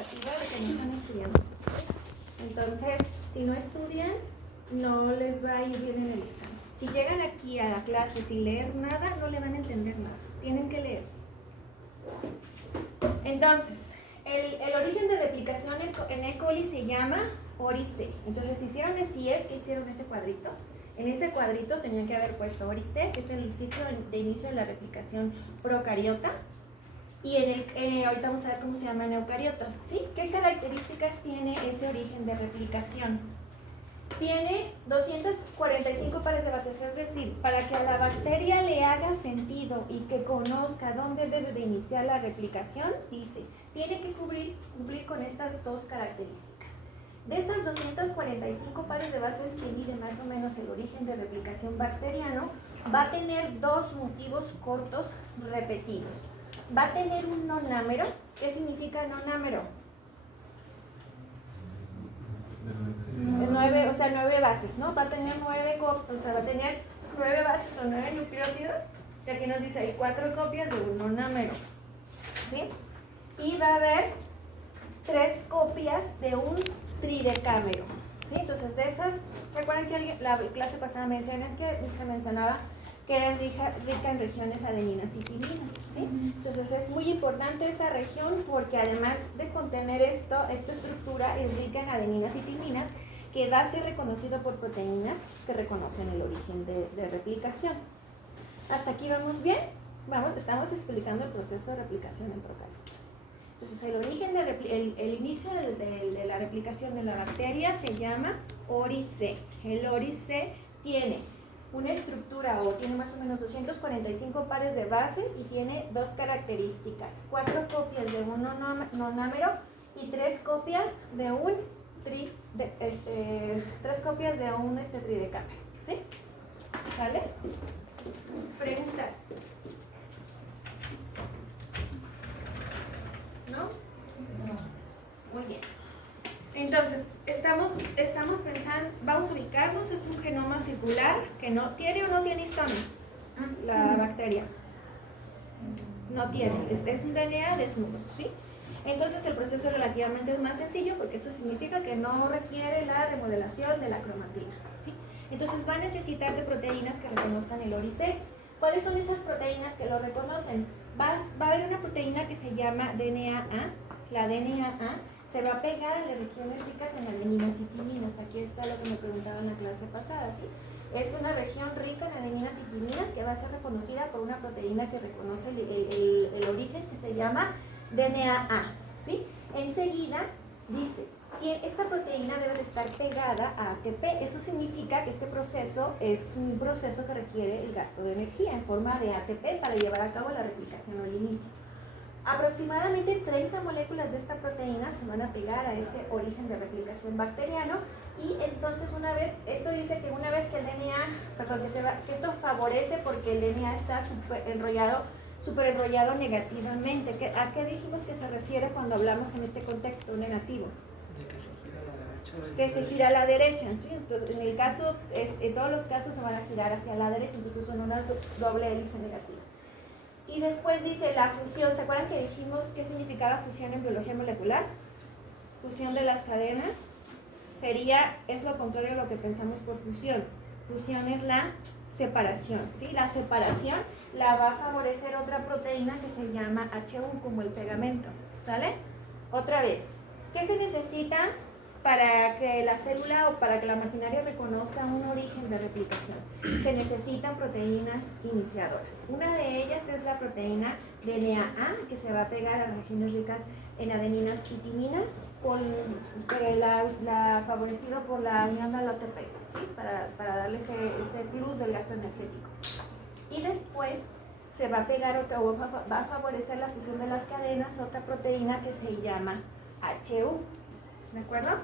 negativa de que no están estudiando. Entonces, si no estudian, no les va a ir bien en el examen. Si llegan aquí a la clase sin leer nada, no le van a entender nada. Tienen que leer. Entonces, el origen de replicación en E. coli se llama ORI-C. Entonces, si es que hicieron ese cuadrito. En ese cuadrito tenían que haber puesto ORI-C, que es el sitio de inicio de la replicación procariota. Y ahorita vamos a ver cómo se llaman eucariotas, ¿sí? ¿Qué características tiene ese origen de replicación? Tiene 245 pares de bases, es decir, para que a la bacteria le haga sentido y que conozca dónde debe de iniciar la replicación, dice, tiene que cumplir con estas dos características. De estas 245 pares de bases que mide más o menos el origen de replicación bacteriano, va a tener dos motivos cortos repetidos. Va a tener un nonámero. ¿Qué significa nonámero? 9 bases, ¿no? Va a tener 9 bases o 9 nucleótidos, que aquí nos dice hay 4 copias de un nonámero, ¿sí? Y va a haber 3 copias de un tridecámero, ¿sí? Entonces, de esas, ¿se acuerdan que la clase pasada me decían? Es que se mencionaba que era rica en regiones adeninas y timinas, ¿sí? Entonces es muy importante esa región porque además de contener esta estructura es rica en adeninas y timinas, que va a ser reconocido por proteínas que reconocen el origen de replicación. ¿Hasta aquí vamos bien? Estamos explicando el proceso de replicación en procariotas. Entonces el origen, el inicio de la replicación de la bacteria se llama ORI-C. El ORI-C tiene una estructura o tiene más o menos 245 pares de bases y tiene dos características: 4 copias de un nonámero y 3 copias de un tridecámero, ¿sí? ¿Sale? ¿Preguntas? ¿No? No. Muy bien. Entonces, estamos pensando, vamos a ubicarnos, es un genoma circular que no tiene o no tiene histones, la bacteria. No tiene, es un DNA desnudo, ¿sí? Entonces el proceso relativamente es más sencillo porque esto significa que no requiere la remodelación de la cromatina, ¿sí? Entonces va a necesitar de proteínas que reconozcan el ORI-C. ¿Cuáles son esas proteínas que lo reconocen? Va a haber una proteína que se llama DNA-A. La DNA-A se va a pegar a las regiones ricas en adeninas y timinas. Aquí está lo que me preguntaba en la clase pasada, ¿sí? Es una región rica en adeninas y timinas que va a ser reconocida por una proteína que reconoce el origen, que se llama DNA-A, ¿sí? Enseguida dice, esta proteína debe de estar pegada a ATP. Eso significa que este proceso es un proceso que requiere el gasto de energía en forma de ATP para llevar a cabo la replicación al inicio. Aproximadamente 30 moléculas de esta proteína se van a pegar a ese origen de replicación bacteriano y entonces esto dice que una vez que el DNA, que esto favorece porque el DNA está súper enrollado negativamente. ¿A qué dijimos que se refiere cuando hablamos en este contexto negativo? Que se gira a la derecha, ¿sí? Entonces, en todos los casos se van a girar hacia la derecha, entonces son una doble hélice negativa. Y después dice la fusión. ¿Se acuerdan que dijimos qué significaba fusión en biología molecular? Fusión de las cadenas es lo contrario a lo que pensamos por fusión. Fusión es la separación, ¿sí? La separación la va a favorecer otra proteína que se llama H1, como el pegamento, ¿sale? Otra vez, ¿qué se necesita para que la célula o para que la maquinaria reconozca un origen de replicación? Se necesitan proteínas iniciadoras. Una de ellas es la proteína DNA-A, que se va a pegar a regiones ricas en adeninas y timinas, favorecido por la unión del ATP, ¿sí? Para darle ese plus del gasto energético. Y después se va a pegar va a favorecer la fusión de las cadenas otra proteína que se llama HU. ¿De acuerdo?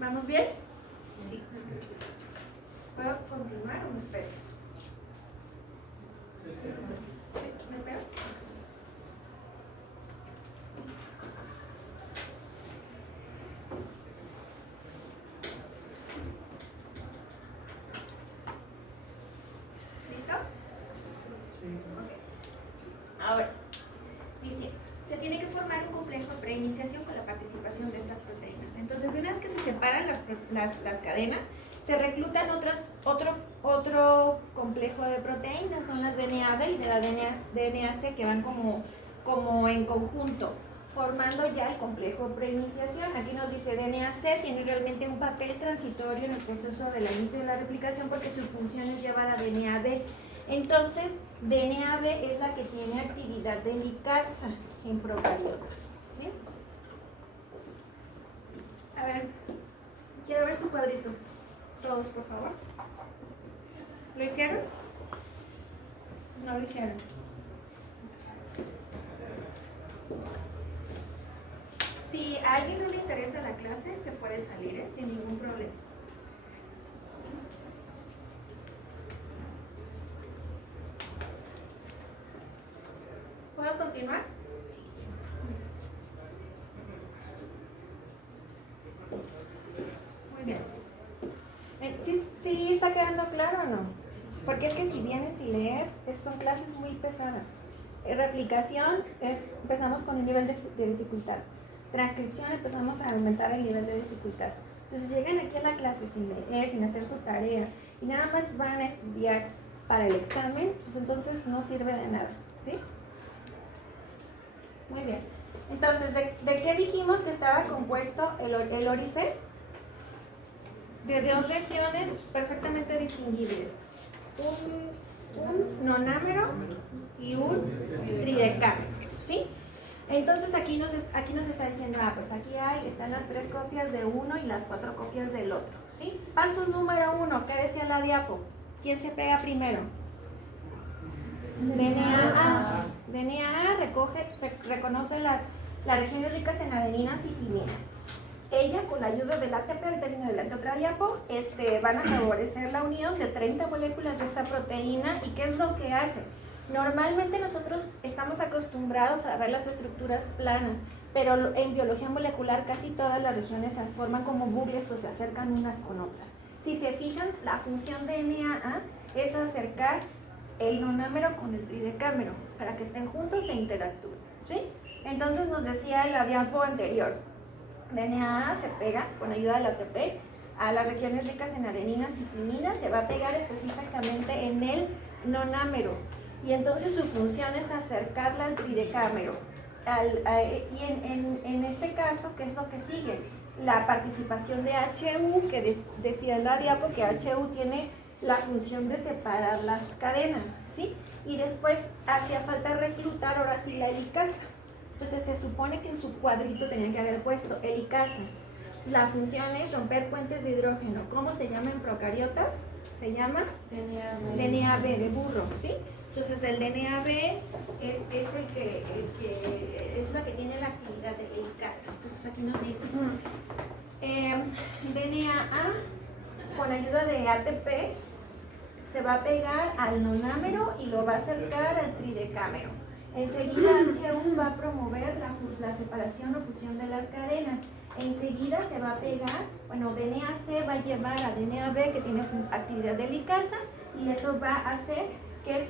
¿Vamos bien? Sí. ¿Puedo continuar o me espero? ¿Sí? ¿Me espero? ¿Listo? Sí. Okay. Ahora, dice, se tiene que formar un complejo preinicial preiniciación con la participación de estas proteínas. Entonces, una vez que se separan las cadenas, se reclutan otro complejo de proteínas, son las DNA-B y de la DNA-C, que van como en conjunto, formando ya el complejo de preiniciación. Aquí nos dice DNA-C tiene realmente un papel transitorio en el proceso del inicio de la replicación porque su función es llevar a DNA-B. Entonces, DNA-B es la que tiene actividad de licasa en procariotas, ¿sí? A ver, quiero ver su cuadrito. Todos, por favor. ¿Lo hicieron? No lo hicieron. Si a alguien no le interesa la clase, se puede salir, sin ningún problema. ¿Puedo continuar? Sí. Muy bien. ¿Sí está quedando claro o no? Porque es que si vienen sin leer, son clases muy pesadas. Replicación, empezamos con un nivel de dificultad. Transcripción, empezamos a aumentar el nivel de dificultad. Entonces llegan aquí a la clase sin leer, sin hacer su tarea, y nada más van a estudiar para el examen, pues entonces no sirve de nada, ¿sí? Muy bien. Entonces, ¿de qué dijimos que estaba compuesto el ORICE? De dos regiones perfectamente distinguibles. Un nonámero y un tridecámero, ¿sí? Entonces aquí nos está diciendo, pues aquí están las 3 copias de uno y las 4 copias del otro, ¿sí? Paso número 1, ¿qué decía la diapo? ¿Quién se pega primero? DNA-A. DNA-A reconoce las regiones ricas en adeninas y timinas. Ella, con la ayuda del ATP, al término de la otra diapo, van a favorecer la unión de 30 moléculas de esta proteína. ¿Y qué es lo que hace? Normalmente nosotros estamos acostumbrados a ver las estructuras planas, pero en biología molecular casi todas las regiones se forman como bucles o se acercan unas con otras. Si se fijan, la función de DNA-A es acercar el nonámero con el tridecámero para que estén juntos e interactúen, ¿sí? Entonces nos decía la diapo anterior, DNA-A se pega con ayuda del ATP a las regiones ricas en adeninas y timinas, se va a pegar específicamente en el nonámero y entonces su función es acercarla al tridecámero. Y en este caso, ¿qué es lo que sigue? La participación de HU, que decía en la diapo que HU tiene la función de separar las cadenas, ¿sí? Y después hacía falta reclutar ahora sí la helicasa. Entonces se supone que en su cuadrito tenían que haber puesto helicasa. La función es romper puentes de hidrógeno. ¿Cómo se llama en procariotas? Se llama DNA-B de burro, ¿sí? Entonces el DNA-B es el que es la que tiene la actividad de helicasa. Entonces aquí nos dice DNA-A con ayuda de ATP se va a pegar al nonámero y lo va a acercar al tridecámero. Enseguida H1 va a promover la separación o fusión de las cadenas. Enseguida se va a pegar, DNA-C va a llevar a DNA-B que tiene actividad de helicasa y eso va a hacer que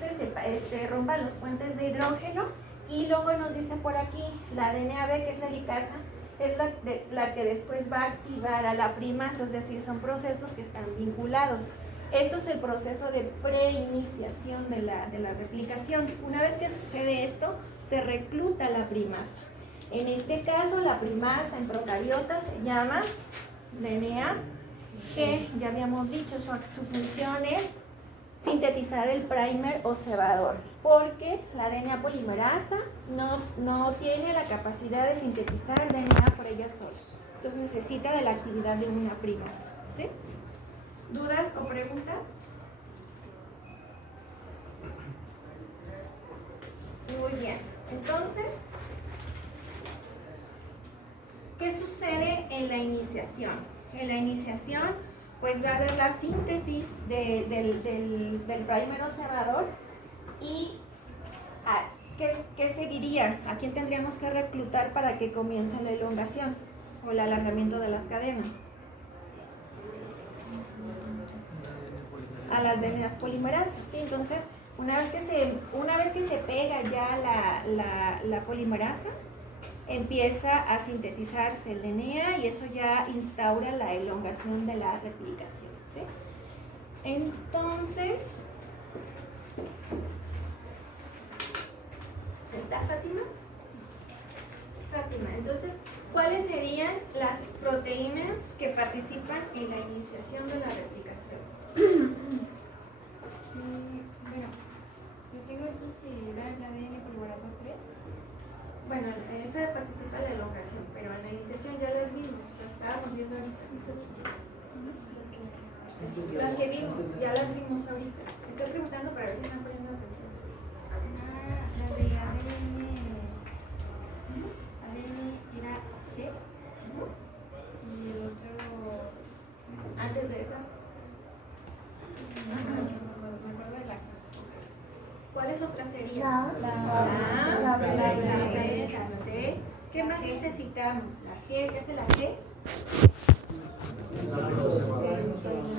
se rompan los puentes de hidrógeno y luego nos dice por aquí la DNA-B que es la helicasa es la que después va a activar a la primasa, es decir, son procesos que están vinculados. Esto es el proceso de preiniciación de la replicación. Una vez que sucede esto, se recluta la primasa. En este caso, la primasa en procariotas se llama DNA, que ya habíamos dicho, su función es sintetizar el primer o cebador, porque la DNA polimerasa no tiene la capacidad de sintetizar DNA por ella sola. Entonces necesita de la actividad de una primasa, ¿sí? ¿Dudas o preguntas? Muy bien. Entonces, ¿qué sucede en la iniciación? En la iniciación, pues va a haber la síntesis del primer o cebador y ¿qué seguiría? ¿A quién tendríamos que reclutar para que comience la elongación o el alargamiento de las cadenas? A las DNAs polimerasas, ¿sí? Entonces, una vez que se pega ya la polimerasa, empieza a sintetizarse el DNA y eso ya instaura la elongación de la replicación, ¿sí? Entonces, ¿está Fátima? Fátima, entonces, ¿cuáles serían las proteínas que participan en la iniciación de la replicación? Bueno, yo tengo aquí que era la ADN polimerasa 3. Bueno, en esa participa la elongación, pero en la iniciación ya las vimos, las estábamos viendo ahorita. Las que vimos, ya las vimos ahorita. Estoy preguntando para ver si están poniendo atención. La de ADN era G y el otro... Antes de esa, Me acuerdo de la... ¿cuáles otras serían? La la C. ¿Qué más necesitamos? La G, ¿qué hace la G?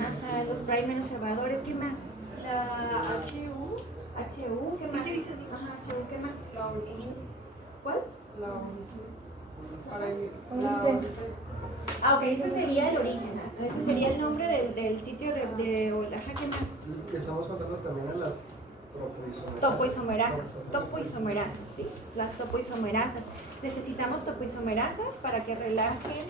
Ajá, los primers cebadores, ¿qué más? La HU. HU, ¿qué Sí, más? se dice así. Ajá, HU, ¿qué más? ¿Cuál? Ah, ok, ese sería el origen, ¿no? Ese sería el nombre del sitio de Olaja, ¿qué más? Estamos contando también a las topoisomerasas, sí, las topoisomerasas. Necesitamos topoisomerasas para que relajen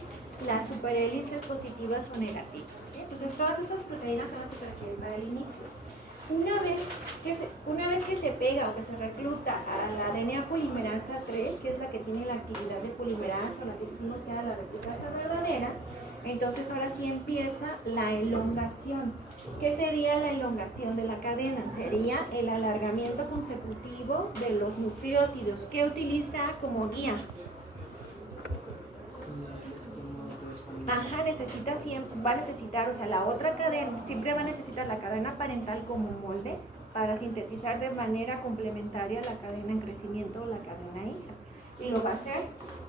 las superhélices positivas o negativas, ¿sí? Entonces todas estas proteínas son las que se requieren para el inicio. Una vez que se pega o que se recluta a la DNA polimerasa 3, que es la que tiene la actividad de polimerasa, la que dijimos que era la replicasa verdadera, entonces ahora sí empieza la elongación. ¿Qué sería la elongación de la cadena? Sería el alargamiento consecutivo de los nucleótidos que utiliza como guía. Ajá, va a necesitar, o sea, la otra cadena, siempre va a necesitar la cadena parental como molde para sintetizar de manera complementaria la cadena en crecimiento o la cadena hija. Y lo va a hacer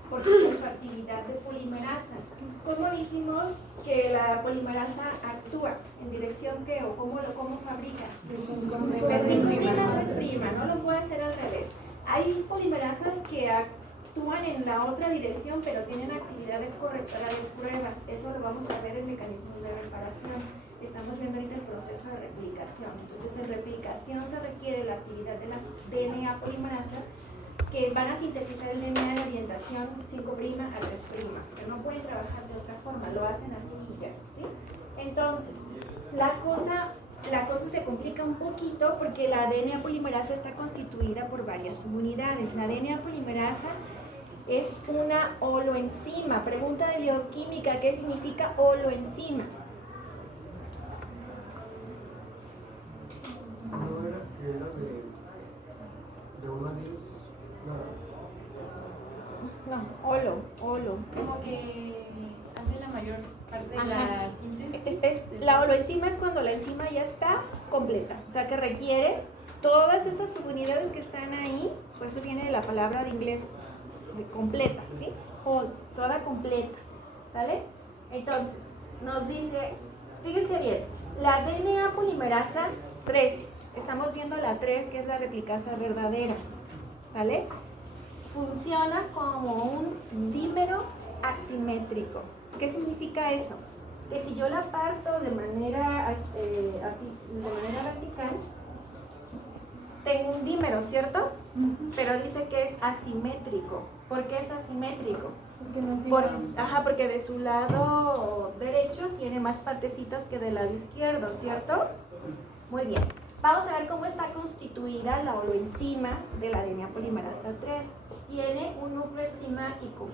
por su actividad de polimerasa. ¿Cómo dijimos que la polimerasa actúa? ¿En dirección qué? ¿O cómo fabrica? De 5' a 3', no lo puede hacer al revés. Hay polimerasas que actúan en la otra dirección, pero tienen actividad de correctora de pruebas. Eso lo vamos a ver en mecanismos de reparación. Estamos viendo ahorita el proceso de replicación. Entonces, en replicación se requiere la actividad de la DNA polimerasa, que van a sintetizar el DNA de orientación 5' a 3', pero no pueden trabajar de otra forma, lo hacen así y ya, ¿sí? Entonces, la cosa se complica un poquito porque la DNA polimerasa está constituida por varias subunidades. La DNA polimerasa es una holoenzima. Pregunta de bioquímica, ¿qué significa holoenzima? ¿No era que era de una 10? No, holo. Como que hace la mayor parte de la síntesis. La holoenzima es cuando la enzima ya está completa, o sea que requiere todas esas subunidades que están ahí, por eso viene de la palabra de inglés de completa, ¿sí? Whole, toda completa, ¿sale? Entonces, nos dice, fíjense bien, la DNA polimerasa 3, estamos viendo la 3 que es la replicasa verdadera, ¿sale? Funciona como un dímero asimétrico. ¿Qué significa eso? Que si yo la parto de manera así, de manera vertical, tengo un dímero, ¿cierto? Pero dice que es asimétrico. ¿Por qué es asimétrico? Porque de su lado derecho tiene más partecitas que del lado izquierdo, ¿cierto? Muy bien. Vamos a ver cómo está constituida la holoenzima de la DNA polimerasa 3. Tiene un núcleo enzimático.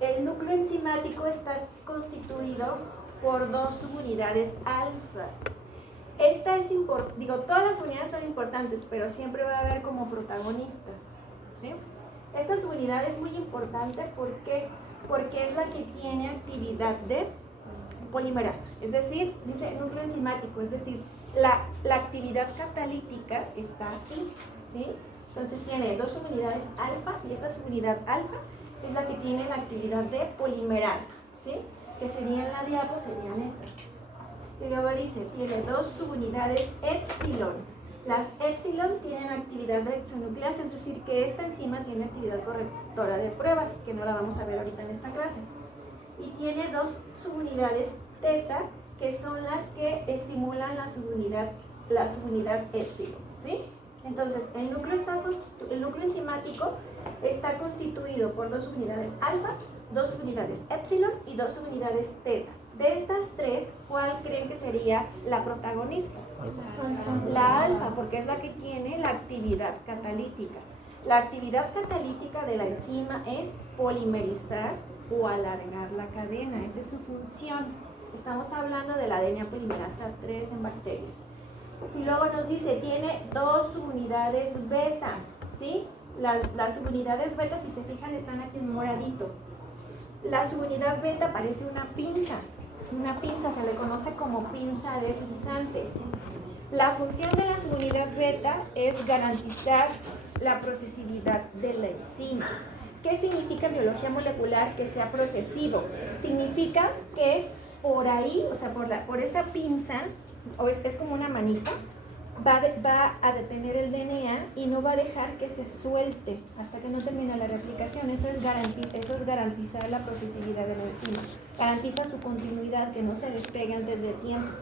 El núcleo enzimático está constituido por dos subunidades alfa. Esta es importante, todas las unidades son importantes, pero siempre va a haber como protagonistas, ¿sí? Esta subunidad es muy importante porque es la que tiene actividad de polimerasa, es decir, dice núcleo enzimático, es decir, la actividad catalítica está aquí, ¿sí? Entonces tiene dos subunidades alfa y esa subunidad alfa es la que tiene la actividad de polimerasa, ¿sí? Que serían la diapo, serían estas. Y luego dice, tiene dos subunidades epsilon. Las épsilon tienen actividad de exonucleasa, es decir, que esta enzima tiene actividad correctora de pruebas, que no la vamos a ver ahorita en esta clase. Y tiene dos subunidades teta, que son las que estimulan la subunidad épsilon, ¿sí? Entonces, el núcleo enzimático está constituido por dos subunidades alfa, dos subunidades épsilon y dos subunidades teta. De estas tres, ¿cuál creen que sería la protagonista? La alfa, porque es la que tiene la actividad catalítica. La actividad catalítica de la enzima es polimerizar o alargar la cadena, esa es su función. Estamos hablando de la adenina polimerasa 3 en bacterias. Y luego nos dice, tiene dos subunidades beta, ¿sí? Las subunidades beta, si se fijan, están aquí en moradito. La subunidad beta parece una pinza, se le conoce como pinza deslizante. La función de la subunidad beta es garantizar la procesividad de la enzima. ¿Qué significa en biología molecular que sea procesivo? Significa que por ahí, o sea, por esa pinza, o es como una manita, va a detener el DNA y no va a dejar que se suelte hasta que no termine la replicación. Eso es garantizar la procesividad de la enzima. Garantiza su continuidad, que no se despegue antes de tiempo.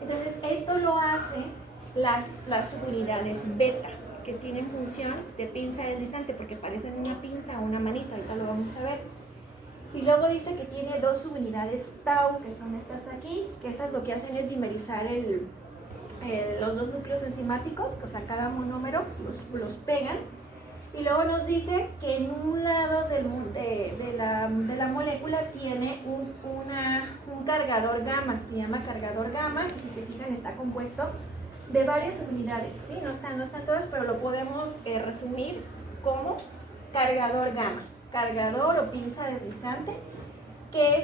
Entonces, esto lo hace las subunidades beta, que tienen función de pinza deslizante, porque parecen una pinza o una manita, ahorita lo vamos a ver. Y luego dice que tiene dos subunidades tau, que son estas aquí, que esas lo que hacen es dimerizar los dos núcleos enzimáticos, o sea, cada monómero los pegan. Y luego nos dice que en un lado de la molécula tiene un cargador gamma, se llama cargador gamma, que si se fijan está compuesto de varias unidades, ¿sí? No están todas, pero lo podemos resumir como cargador gamma, cargador o pinza deslizante, que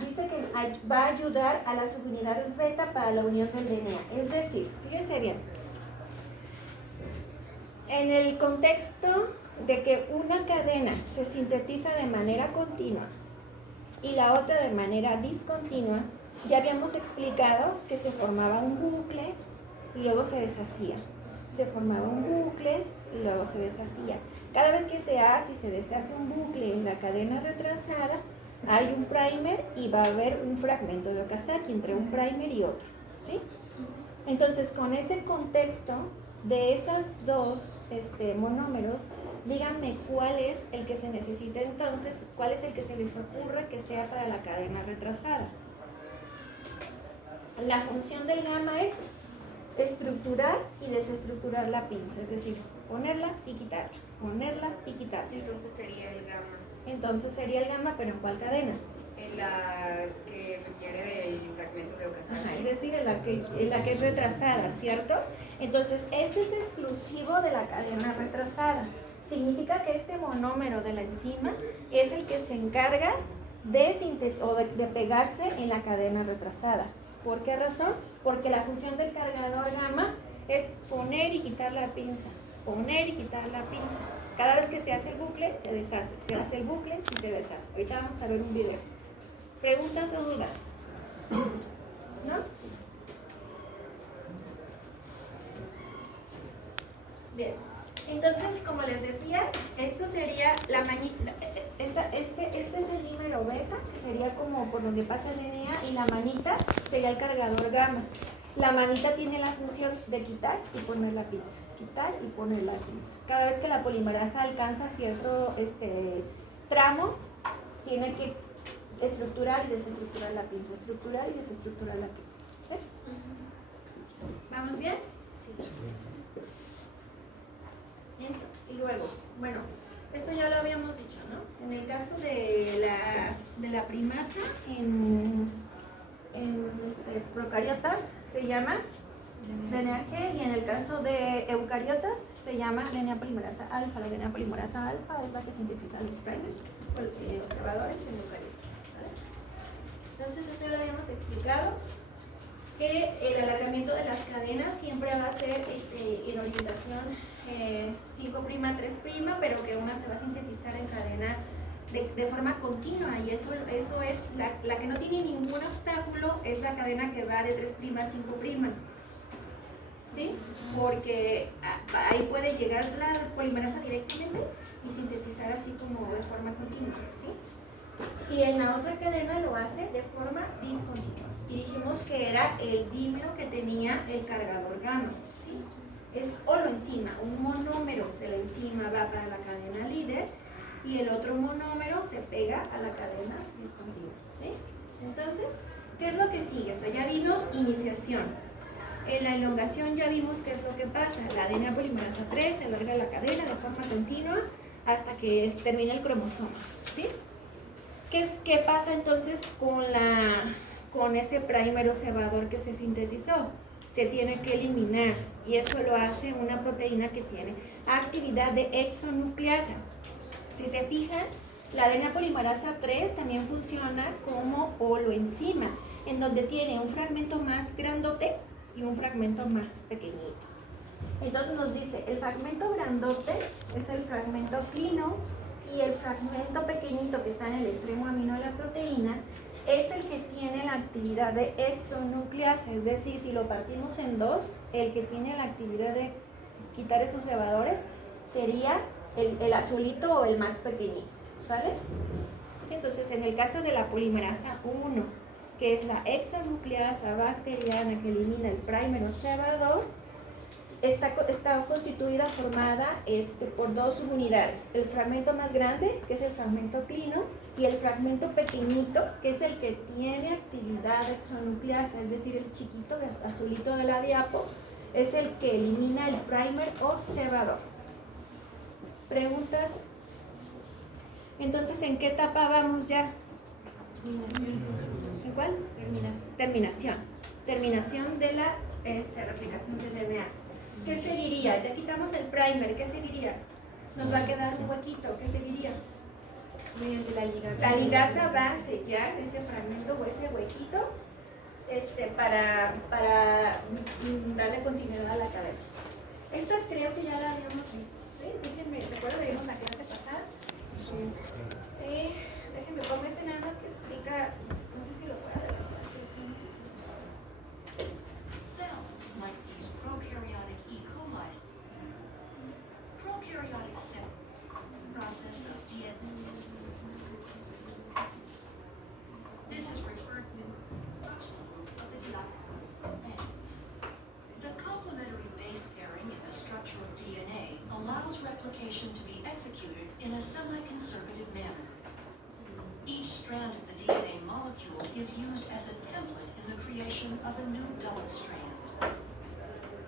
dice que va a ayudar a las subunidades beta para la unión del DNA. Es decir, fíjense bien, en el contexto de que una cadena se sintetiza de manera continua y la otra de manera discontinua, ya habíamos explicado que se formaba un bucle y luego se deshacía. Se formaba un bucle y luego se deshacía. Cada vez que se hace y se deshace un bucle en la cadena retrasada, hay un primer y va a haber un fragmento de Okazaki entre un primer y otro, ¿sí? Entonces, con ese contexto de esas dos monómeros, díganme cuál es el que se necesita entonces, cuál es el que se les ocurre que sea para la cadena retrasada. La función del gamma es estructurar y desestructurar la pinza, es decir, ponerla y quitarla, ponerla y quitarla. Entonces sería el gamma. Entonces sería el gamma, pero ¿en cuál cadena? En la que requiere del fragmento de Okazaki. Ajá, es decir, en la que es retrasada, ¿cierto? Entonces, este es exclusivo de la cadena retrasada. Significa que este monómero de la enzima es el que se encarga de pegarse en la cadena retrasada. ¿Por qué razón? Porque la función del cargador gamma es poner y quitar la pinza, poner y quitar la pinza. Cada vez que se hace el bucle, se deshace, se hace el bucle y se deshace. Ahorita vamos a ver un video. ¿Preguntas o dudas? ¿No? Bien. Entonces, como les decía, esto sería la manita, este es el dímero beta, que sería como por donde pasa el DNA, y la manita sería el cargador gamma. La manita tiene la función de quitar y poner la pinza, quitar y poner la pinza. Cada vez que la polimerasa alcanza cierto tramo, tiene que estructurar y desestructurar la pinza, estructurar y desestructurar la pinza. ¿Sí? ¿Vamos bien? Sí. Y luego, bueno, esto ya lo habíamos dicho, ¿no? En el caso de la primasa, en procariotas se llama DNA G, y en el caso de eucariotas se llama DNA polimerasa alfa. La DNA polimerasa alfa es la que sintetiza los primers o los observadores en eucariotas, ¿vale? Entonces, esto ya lo habíamos explicado, que el alargamiento de las cadenas siempre va a ser en orientación 5', 3', pero que una se va a sintetizar en cadena de forma continua, y eso es la que no tiene ningún obstáculo, es la cadena que va de 3' a 5'. ¿sí? Porque ahí puede llegar la polimerasa directamente y sintetizar así como de forma continua, ¿sí? Y en la otra cadena lo hace de forma discontinua. Y dijimos que era el dímero que tenía el cargador gamma, ¿sí? Es holoenzima, un monómero de la enzima va para la cadena líder y el otro monómero se pega a la cadena discontinua, ¿sí? Entonces, ¿qué es lo que sigue? O sea, ya vimos iniciación. En la elongación ya vimos qué es lo que pasa. La ADN polimerasa 3 se alarga la cadena de forma continua hasta que termina el cromosoma, ¿sí? ¿Qué pasa entonces con ese prímero cebador que se sintetizó? Se tiene que eliminar y eso lo hace una proteína que tiene actividad de exonucleasa. Si se fijan, la ADN polimerasa 3 también funciona como holoenzima, en donde tiene un fragmento más grandote y un fragmento más pequeñito. Entonces nos dice, el fragmento grandote es el fragmento clino y el fragmento pequeñito que está en el extremo amino de la proteína es el que tiene la actividad de exonucleasa, es decir, si lo partimos en dos, el que tiene la actividad de quitar esos cebadores sería el azulito o el más pequeñito, ¿sale? Sí, entonces, en el caso de la polimerasa 1, que es la exonucleasa bacteriana que elimina el prímero cebador, está constituida, formada por dos subunidades, el fragmento más grande, que es el fragmento clino, y el fragmento pequeñito, que es el que tiene actividad exonucleasa, es decir, el chiquito, azulito de la diapo, es el que elimina el primer o cebador. ¿Preguntas? Entonces, ¿en qué etapa vamos ya? ¿En cuál? Terminación de la replicación del DNA. ¿Qué seguiría? Ya quitamos el primer, ¿qué seguiría? Nos va a quedar un huequito, ¿qué seguiría? Mediante la ligasa. La ligasa va a sellar ese fragmento o ese huequito para darle continuidad a la cadena. Esta creo que ya la habíamos visto, ¿sí? Déjenme, ¿se acuerdan? Vimos la clase pasada. Sí. Déjenme pongo este nada más que explica, no sé si lo puedo adelantar. Cells like these prokaryotic E. coli, prokaryotic cell process of DNA. This is referred to as the loop of the DNA. The complementary base pairing in the structure of DNA allows replication to be executed in a semi-conservative manner. Each strand of the DNA molecule is used as a template in the creation of a new double strand.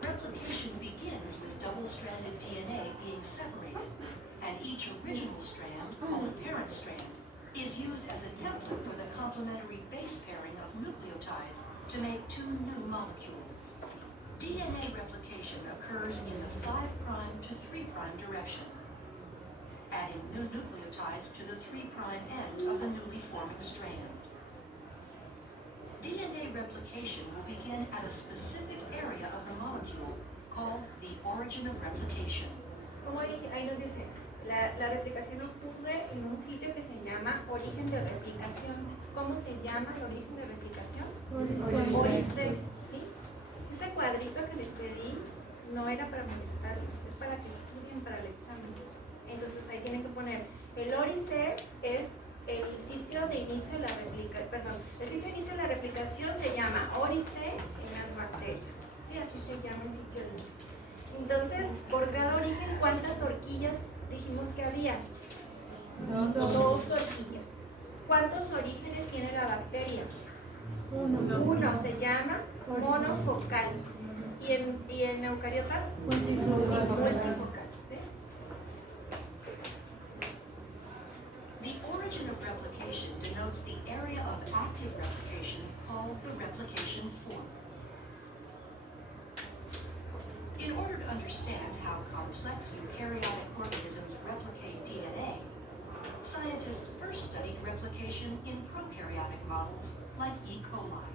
Replication begins with double-stranded DNA being separated, and each original strand, called a parent strand, is used as a template for the complementary base pairing of nucleotides to make two new molecules. DNA replication occurs in the 5' to 3' direction, adding new nucleotides to the 3' end of the newly forming strand. DNA replication will begin at a specific area of the molecule called the origin of replication. Como dije, ahí nos dice, la replicación ocurre en un sitio que se llama origen de replicación. ¿Cómo se llama el origen de replicación? Orice, ¿sí? Ese cuadrito que les pedí no era para molestarlos, es para que estudien para el examen. Entonces ahí tienen que poner, el orice es el sitio de inicio de la replicación, el sitio de inicio de la replicación se llama orice en las bacterias, ¿sí? Así se llama el sitio de inicio. Entonces, por cada origen, ¿cuántas horquillas dijimos que había? Dos horquillas. ¿Cuántos orígenes tiene la bacteria? Uno, se llama monofocal. ¿Y en eucariotas? Multifocal. ¿Sí? The origin of replication denotes the area of active replication called the replication fork. In order to understand how complex eukaryotic organisms replicate DNA, scientists first studied replication in prokaryotic models like E. coli.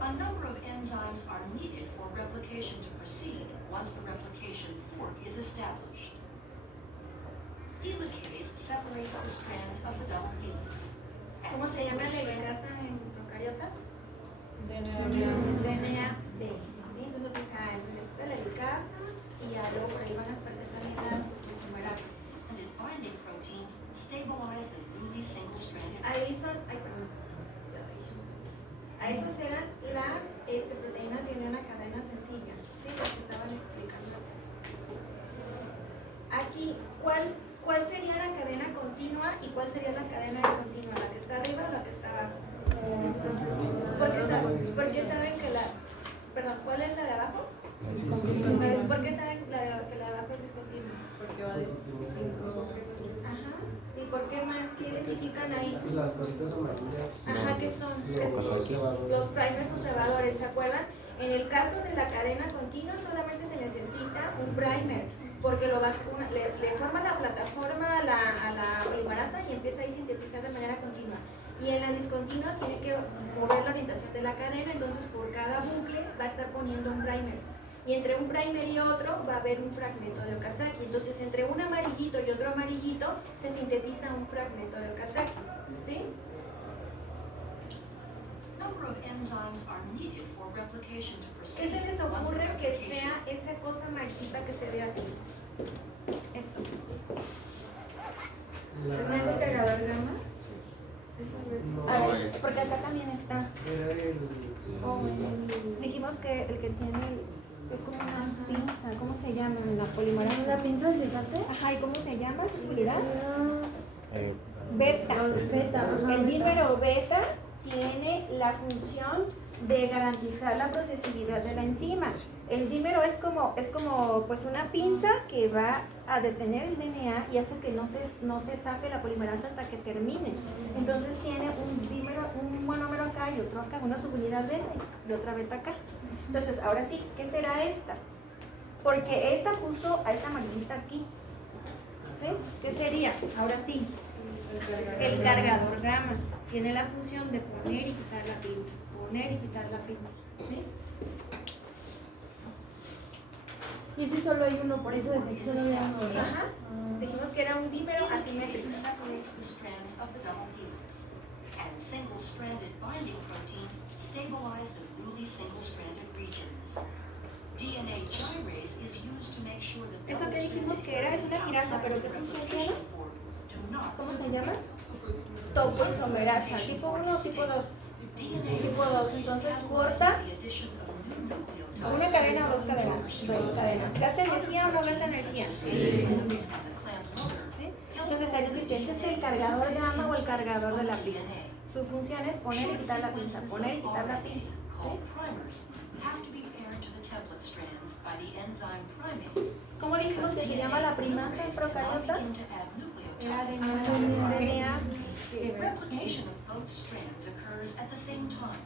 A number of enzymes are needed for replication to proceed once the replication fork is established. Helicase separates the strands of the double helix. ¿Cómo se llama la ligasa en procariotas? DNA. DNA. B. ¿Sí? Entonces nos dice, esta es la helicasa y ya luego por ahí van a perder también las isomerasas. Binding proteins stabilize the newly single-stranded. Ahí son, esos eran las proteínas de unión a cadena sencilla, ¿sí? Las que estaban explicando. Aquí, ¿cuál sería la cadena continua y cuál sería la cadena discontinua? ¿La que está arriba o la que está abajo? Porque saben que perdón, ¿cuál es la de abajo? ¿Por qué saben que la de abajo es discontinua? Porque va de 5. Ajá. ¿Y por qué más? ¿Qué identifican ahí? Y las cositas amarillas. Ajá, ¿qué son? Los Los primers observadores, ¿se acuerdan? En el caso de la cadena continua solamente se necesita un primer, porque le forma la plataforma a la polimerasa y empieza a sintetizar de manera continua. Y en la discontinua tiene que mover la orientación de la cadena, entonces por cada bucle va a estar poniendo un primer. Y entre un primer y otro va a haber un fragmento de Okazaki. Entonces entre un amarillito y otro amarillito se sintetiza un fragmento de Okazaki. ¿Sí? Number of enzymes are needed for replication to ¿Qué proceed. se les Once ocurre que replication- sea esa cosa amarillita que se ve aquí? Esto. ¿Es el cargador gamma? A ver, porque acá también está. Era Dijimos que el que tiene es como una pinza, ¿cómo se llama? La polimerasa. ¿La pinza de sate? Ajá, ¿y cómo se llama? ¿Posibilidad? Eh, Beta. beta, ajá. El dímero beta tiene la función de garantizar la procesibilidad de la enzima. El dímero es como pues una pinza que va a detener el DNA y hace que no se zafe la polimerasa hasta que termine. Entonces tiene un dímero, un monómero acá y otro acá, una subunidad beta y otra beta acá. Entonces, ahora sí, ¿qué será esta? Porque esta puso a esta amarillita aquí. ¿Sí? ¿Qué sería? Ahora sí, el cargador gamma tiene la función de poner y quitar la pinza, poner y quitar la pinza. ¿Sí? Y ese solo hay uno, por eso desde que solo había uno, ¿verdad? Ajá. Dijimos que era un dímero asimétrico. Helicases separates the strands of the double helix, and single-stranded binding proteins stabilize the newly single-stranded regions. DNA gyrase is used to make sure that ¿Eso que dijimos que era? Es una girasa, pero ¿qué función tiene? ¿Cómo se llama? Topoisomerasa, tipo 1 o tipo 2. Tipo 2, entonces corta una cadena o dos cadenas. Dos cadenas. ¿Gasta energía o no gasta energía? Sí. Entonces ahí nos dice, este es el cargador gamma o el cargador de la pinza. Su función es poner y quitar la pinza, poner y quitar la pinza. ¿Cómo dijimos que se llama la primasa en procariotas? Era de DNA. Replication of both strands occurs at the same time,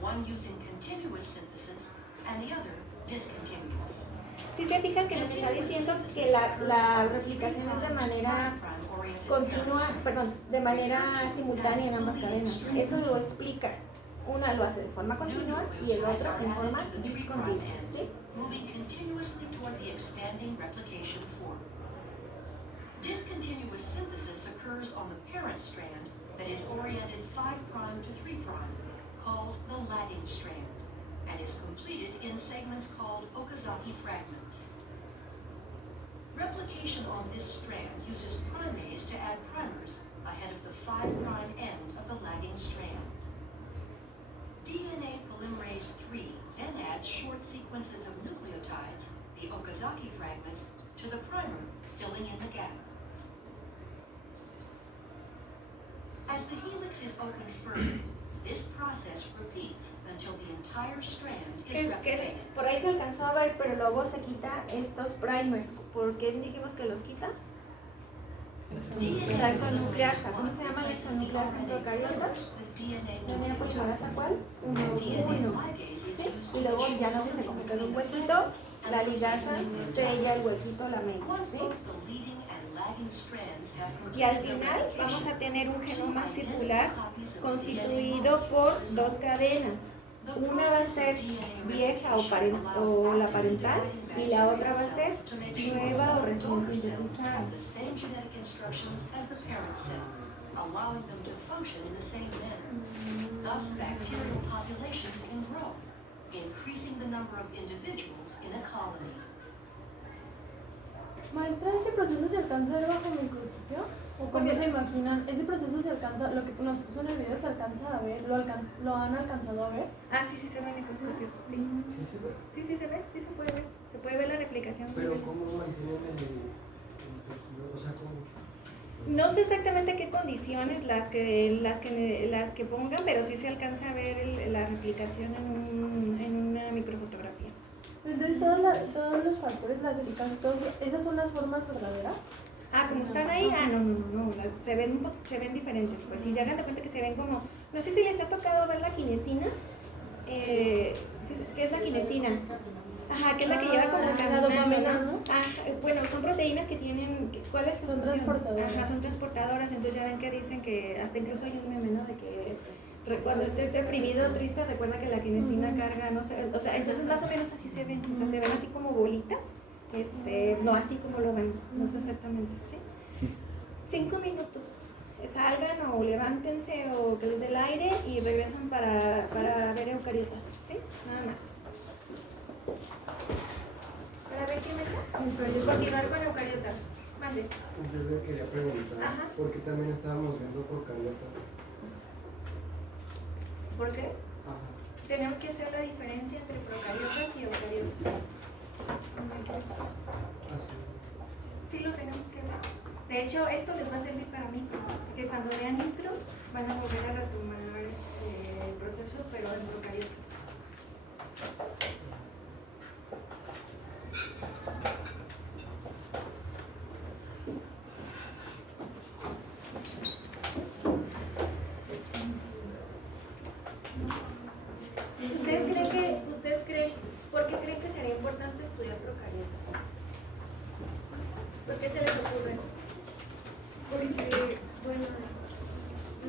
one using continuous synthesis and the other discontinuous. Si se fijan que nos está diciendo que la replicación es de manera continua, perdón, de manera simultánea en ambas cadenas. Eso lo explica. Una lo hace de forma continua y el otro en forma discontinua. ¿Sí? Moving continuously toward the expanding replication form. Discontinuous synthesis occurs on the parent strand that is oriented 5' to 3', called the lagging strand, and is completed in segments called Okazaki fragments. Replication on this strand uses primase to add primers ahead of the 5' end of the lagging strand. DNA polymerase III then adds short sequences of nucleotides, the Okazaki fragments, to the primer, filling in the gap. As the helix is opened further, this process repeats until the entire strand is replicated. Por ahí se alcanzó a ver, pero luego se quita estos primers. ¿Por qué dijimos que los quita? La isonucleasa. ¿Cómo se llama la isonucleasa en procariotas? ¿La polimerasa cuál? 1. ¿Sí? Y luego ya nos dice como que en un huequito, la ligasa sella el huequito, la media. ¿Sí? Y al final vamos a tener un genoma circular constituido por dos cadenas. Una va a ser vieja o la parental y la otra va a ser nueva o recién sintetizada. Allowing them to function in the same manner. Thus, bacterial populations can grow increasing the number of individuals in a colony. Maestra, ¿ese proceso se alcanza a ver bajo microscopio? ¿O cómo se imaginan? ¿Ese proceso se alcanza, lo que nos puso en el video se alcanza a ver? ¿Lo han alcanzado a ver? Ah, sí, sí se ve en microscopio. Sí. ¿Sí se ve? Sí, sí se ve, sí se puede ver. Se puede ver la replicación. Pero ¿cómo mantienen el tejido? O sea, ¿cómo? No sé exactamente qué condiciones las que pongan, pero sí se alcanza a ver la replicación en una microfotografía. Entonces, todos los factores, las silicanas, ¿esas son las formas verdaderas? Ah, como están ahí, no, se ven diferentes, pues si ya hagan de cuenta que se ven como, no sé si les ha tocado ver la quinesina, ¿qué es la quinesina? Ajá, que es la que lleva como la dopamina, ¿no? Bueno, son proteínas que tienen, ¿cuál es su Son función? transportadoras. Ajá, son transportadoras, entonces ya ven que dicen que, hasta incluso hay un meme, ¿no? De que cuando estés deprimido, triste, recuerda que la quinesina carga, no sé, o sea, entonces más o menos así se ven, o sea, se ven así como bolitas, no así como lo vemos, no sé exactamente, ¿sí? 5 minutos, salgan o levántense o que les dé el aire y regresan para ver eucariotas, ¿sí? Nada más. ¿Para ver quién está? Continuar con eucariotas. Mande. Yo le quería preguntar, Ajá. ¿por qué también estábamos viendo procariotas? ¿Por qué? Ajá. Tenemos que hacer la diferencia entre procariotas y eucariotas. Así. Sí lo tenemos que ver. De hecho, esto les va a servir para micro, porque cuando vean micro van a volver a retomar el proceso, pero en procariotas. ¿Por qué creen que sería importante estudiar procariotas? ¿Por qué se les ocurre? Porque, bueno,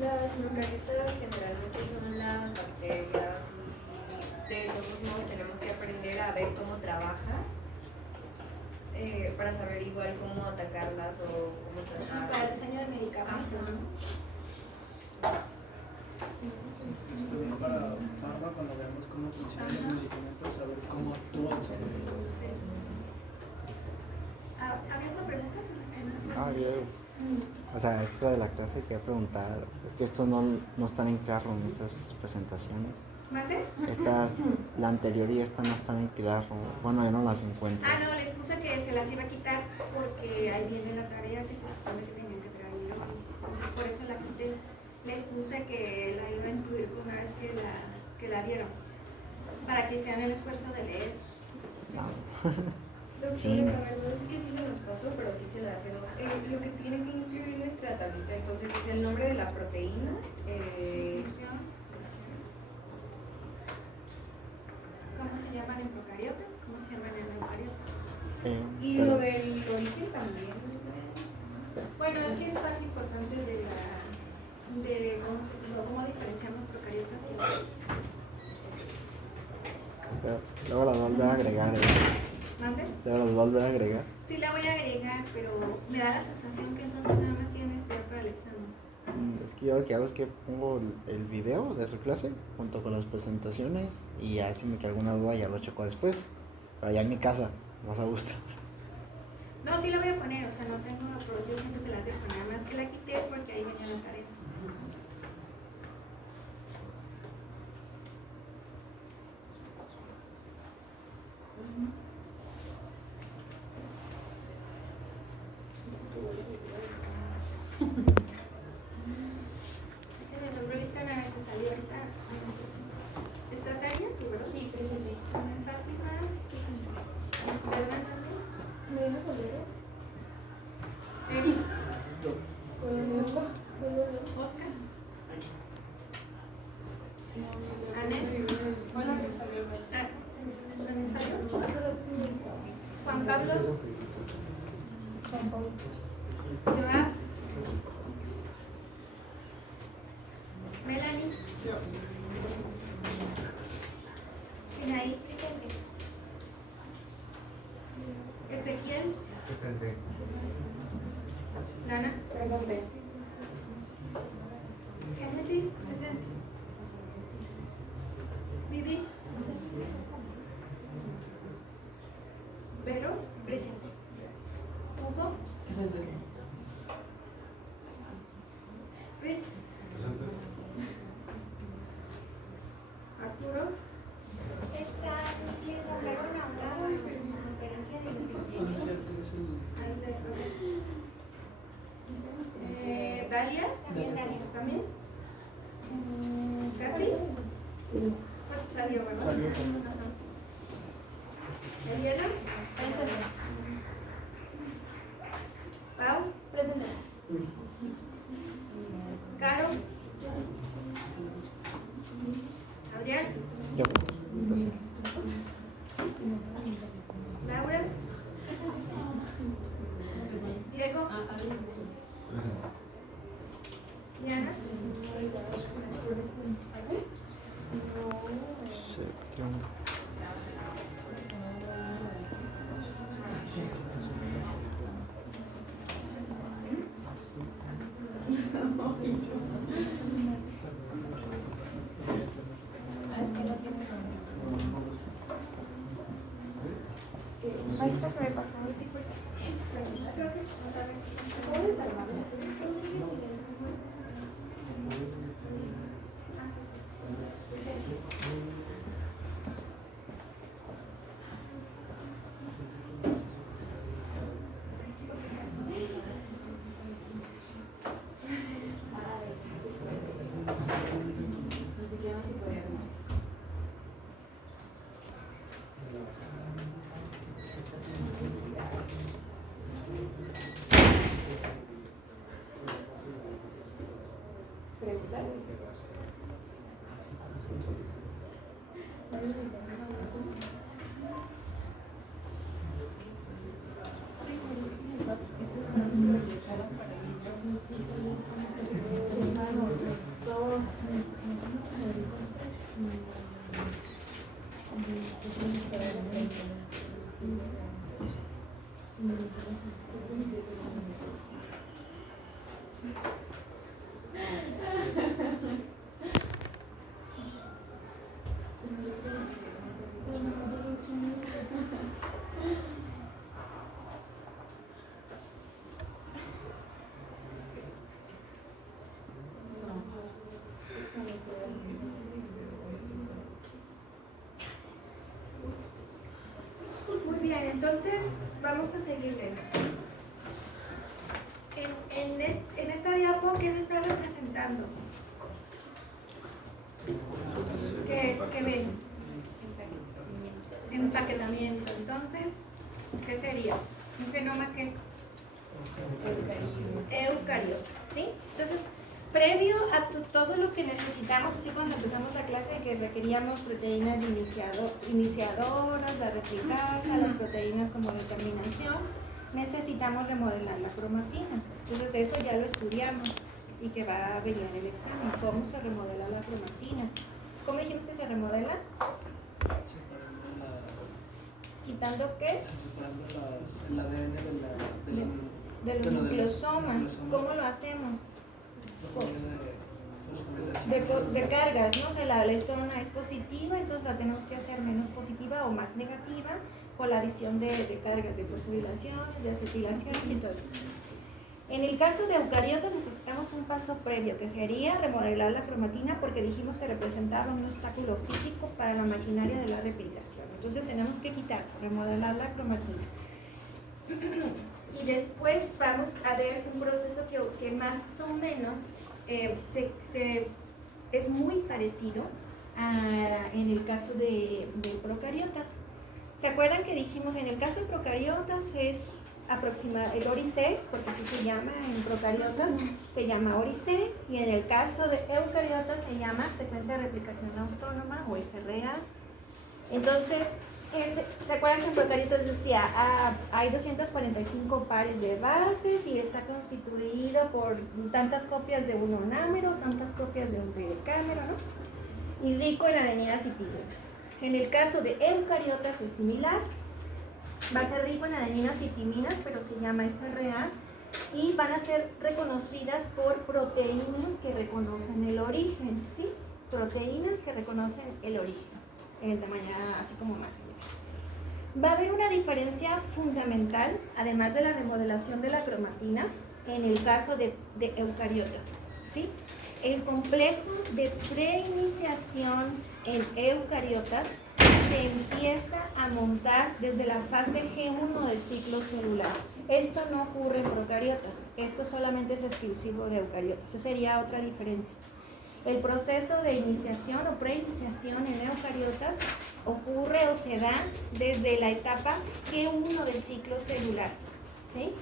las procariotas generalmente son las bacterias y de todos modos tenemos que aprender a ver cómo trabaja para saber igual cómo atacarlas o cómo Para el tratarlas. diseño de medicamentos, ¿no? Estudiar para farma cuando veamos cómo funcionan los medicamentos, saber cómo actúan sobre ellos. Sí. ¿Había otra pregunta relacionada? O sea, extra de la clase quería preguntar, es que estos no están en Classroom, estas presentaciones. ¿Mande? La anterior y esta no están en Classroom, bueno, yo no las encuentro. No, les puse que se las iba a quitar porque ahí viene la tarea que se supone que tenían que traer. Entonces por eso la quité. Les puse que la iba a incluir una vez que la viéramos, para que sean el esfuerzo de leer. Doctora, Sí. la verdad es que sí se nos pasó, pero sí se la hacemos. Lo que tiene que incluir nuestra tablita entonces es el nombre de la proteína, Su función, ¿cómo se llaman en procariotas? ¿Cómo se llaman en eucariotas? y Pero- lo del origen también. Bueno, es que es parte importante de cómo diferenciamos procariotas y eucariotas. Pero luego las volveré a agregar. ¿Mande? Luego las volveré a agregar. Sí la voy a agregar, pero me da la sensación que entonces nada más quieren estudiar para el examen. Es que yo lo que hago es que pongo el video de su clase junto con las presentaciones y ya si me queda alguna duda ya lo checo después. Pero ya en mi casa, más a gusto. No, sí la voy a poner, o sea, no tengo, pero yo siempre se las dejo, nada más que la quité porque ahí venía la tarea. En la revista una vez se salió ahorita. ¿Está Tania? Sí, ¿verdad? Sí, presente. También Fátima. ¿Verdad también? ¿Me viene con Eric. con Rich, Presente. Arturo. Les hablaron a una conferencia de Ahí le dejo. Dalia. ¿También? ¿Casi? Salió, ¿verdad? Salió. Ajá. ¿Eliana? Presente. ¿Pau? Presente. ¿Caro? ¿Adrián? Yo, pues, ¿Laura? ¿Diego? Presente. ¿Diana? septiembre. Maestra, se me pasó. Muy bien, entonces vamos a seguirle. En esta diapo, ¿qué se está representando? ¿Qué es? ¿Qué ven? Empaquetamiento. Entonces, ¿qué sería? Un genoma que eucariota, ¿sí? Entonces, previo a todo lo que necesitamos, así cuando empezamos la clase de que requeríamos proteínas de iniciadoras, la replicasa, las proteínas como determinación, necesitamos remodelar la cromatina. Entonces eso ya lo estudiamos y que va a venir en el examen. ¿Cómo se remodela la cromatina? ¿Cómo dijimos que se remodela? ¿Quitando qué? El ADN De los nucleosomas. ¿Cómo lo hacemos? De cargas, ¿no? O sea, la histrona es positiva, entonces la tenemos que hacer menos positiva o más negativa con la adición de cargas de fosforilaciones, de acetilaciones y todo eso. En el caso de eucariotas necesitamos un paso previo que sería remodelar la cromatina porque dijimos que representaba un obstáculo físico para la maquinaria de la replicación. Entonces tenemos que quitar, remodelar la cromatina. Y después vamos a ver un proceso que más o menos es muy parecido en el caso de procariotas. ¿Se acuerdan que dijimos en el caso de procariotas es el ORIC, porque así se llama en procariotas, se llama ORIC, y en el caso de eucariotas se llama secuencia de replicación autónoma o SRA. Entonces, ¿se acuerdan que en procariotas decía hay 245 pares de bases y está constituido por tantas copias de un onámero, tantas copias de un tridecámero, ¿no? Y rico en adeninas y timinas. En el caso de eucariotas es similar, va a ser rico en adeninas y timinas, pero se llama SRA, y van a ser reconocidas por proteínas que reconocen el origen, ¿sí? Proteínas que reconocen el origen, de manera así como más general. Va a haber una diferencia fundamental, además de la remodelación de la cromatina, en el caso de eucariotas. ¿sí? El complejo de preiniciación en eucariotas se empieza a montar desde la fase G1 del ciclo celular. Esto no ocurre en procariotas, esto solamente es exclusivo de eucariotas. Esa sería otra diferencia. El proceso de iniciación o preiniciación en eucariotas ocurre o se da desde la etapa G1 del ciclo celular, ¿sí?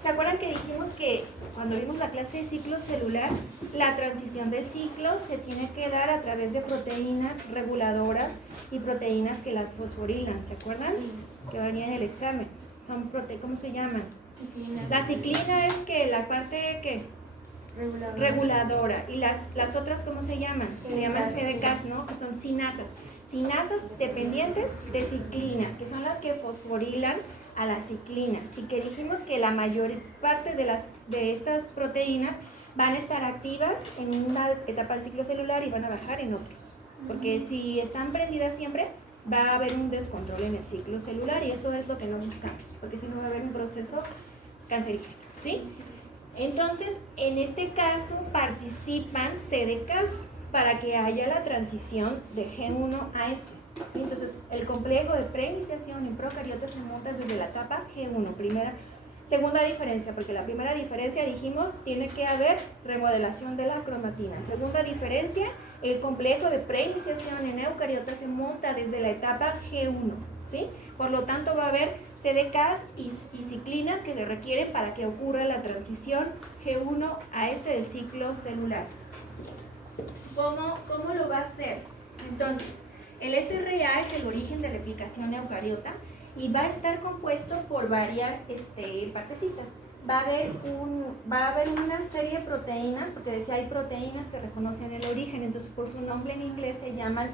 ¿Se acuerdan que dijimos que cuando vimos la clase de ciclo celular, la transición del ciclo se tiene que dar a través de proteínas reguladoras y proteínas que las fosforilan? ¿Se acuerdan? Sí. Que venía en el examen. Son ¿cómo se llaman? Ciclina. La ciclina es que la parte que reguladora. Y las otras, ¿cómo se llaman? Se llaman CDKs, ¿no? Que son sinasas. Sinasas dependientes de ciclinas, que son las que fosforilan a las ciclinas. Y que dijimos que la mayor parte de estas proteínas van a estar activas en una etapa del ciclo celular y van a bajar en otros. Porque si están prendidas siempre, va a haber un descontrol en el ciclo celular y eso es lo que no buscamos, porque si no va a haber un proceso cancerígeno, ¿sí? Entonces, en este caso participan CDKs para que haya la transición de G1 a S, ¿sí? Entonces, el complejo de preiniciación en procariotas se monta desde la etapa G1, segunda diferencia, porque la primera diferencia dijimos tiene que haber remodelación de la cromatina. Segunda diferencia, el complejo de preiniciación en eucariotas se monta desde la etapa G1, ¿sí? Por lo tanto va a haber CDKs y ciclinas que se requieren para que ocurra la transición G1 a S del ciclo celular. ¿Cómo lo va a hacer? Entonces, el SRA es el origen de replicación eucariota y va a estar compuesto por varias partecitas. Va a haber una serie de proteínas, porque decía hay proteínas que reconocen el origen, entonces por su nombre en inglés se llaman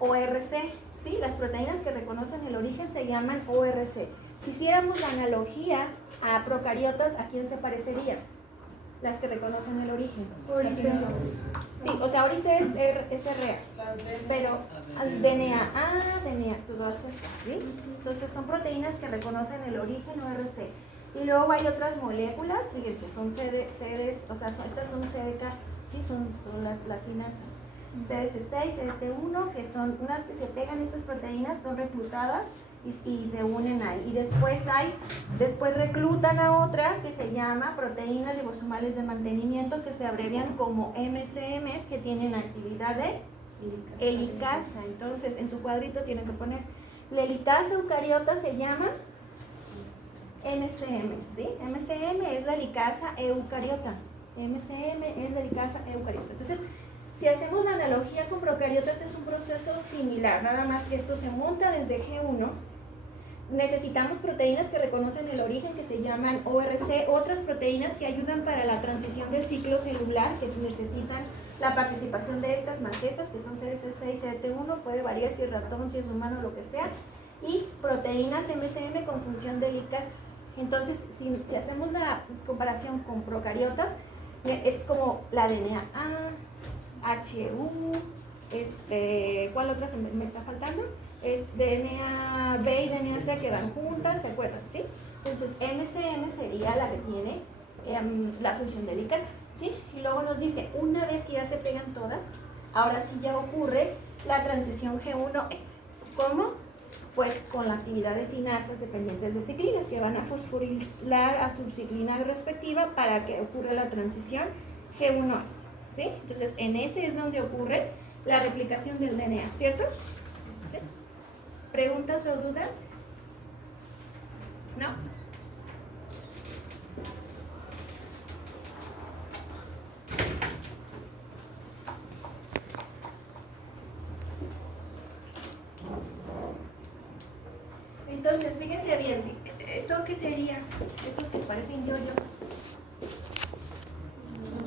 ORC, ¿sí? Las proteínas que reconocen el origen se llaman ORC. Si hiciéramos la analogía a procariotas, ¿a quién se parecería? Las que reconocen el origen. Sí, o sea, Orice es SRA, pero DNA, DNA, todas estas, ¿sí? Entonces son proteínas que reconocen el origen ORC. Y luego hay otras moléculas, fíjense, son CDs, o sea, estas son CDKs, ¿sí? Son las sinasas. CDC6, CDT1, que son unas que se pegan, estas proteínas son reclutadas y se unen ahí. Y después reclutan a otra que se llama proteínas ribosomales de mantenimiento, que se abrevian como MCMs, que tienen actividad de helicasa. Entonces, en su cuadrito tienen que poner, la helicasa eucariota se llama MCM, ¿sí? MCM es la helicasa eucariota. MCM es la helicasa eucariota. Entonces, si hacemos la analogía con procariotas, es un proceso similar, nada más que esto se monta desde G1. Necesitamos proteínas que reconocen el origen, que se llaman ORC, otras proteínas que ayudan para la transición del ciclo celular, que necesitan la participación de estas más estas, que son CDC6, CDT1, puede variar si es ratón, si es humano, lo que sea, y proteínas MCM con función de helicasas. Entonces, si hacemos la comparación con procariotas, es como la DNA A, HU, ¿cuál otra me está faltando? Es DNA B y DNA C que van juntas, ¿se acuerdan? ¿Sí? Entonces, MCM sería la que tiene la función de helicasas, ¿sí? Y luego nos dice, una vez que ya se pegan todas, ahora sí ya ocurre la transición G1S. ¿Cómo? Pues con la actividad de sinasas dependientes de ciclinas que van a fosforilar a su ciclina respectiva para que ocurra la transición G1S, ¿sí? Entonces, en ese es donde ocurre la replicación del DNA, ¿cierto? ¿Sí? ¿Preguntas o dudas? ¿No? Entonces, fíjense bien, ¿esto qué sería? Estos que parecen yoyos.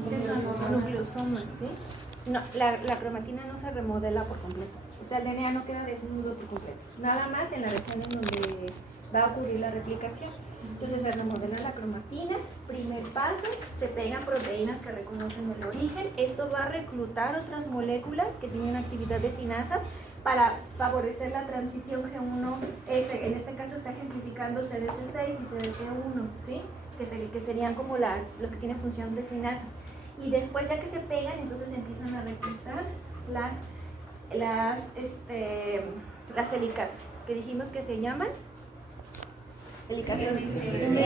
¿Qué son? Nucleosomas, ¿sí? No, la cromatina no se remodela por completo. O sea, el DNA no queda desnudo por completo. Nada más en la región en donde va a ocurrir la replicación. Entonces se remodela la cromatina, primer paso, se pegan proteínas que reconocen el origen. Esto va a reclutar otras moléculas que tienen actividad de sinasas para favorecer la transición G1S. En este caso está ejemplificando CDC6 y CDT1, ¿sí? Que serían como lo que tienen función de sinasas. Y después ya que se pegan, entonces empiezan a reclutar las helicasas, que dijimos que se llaman helicasas MCM.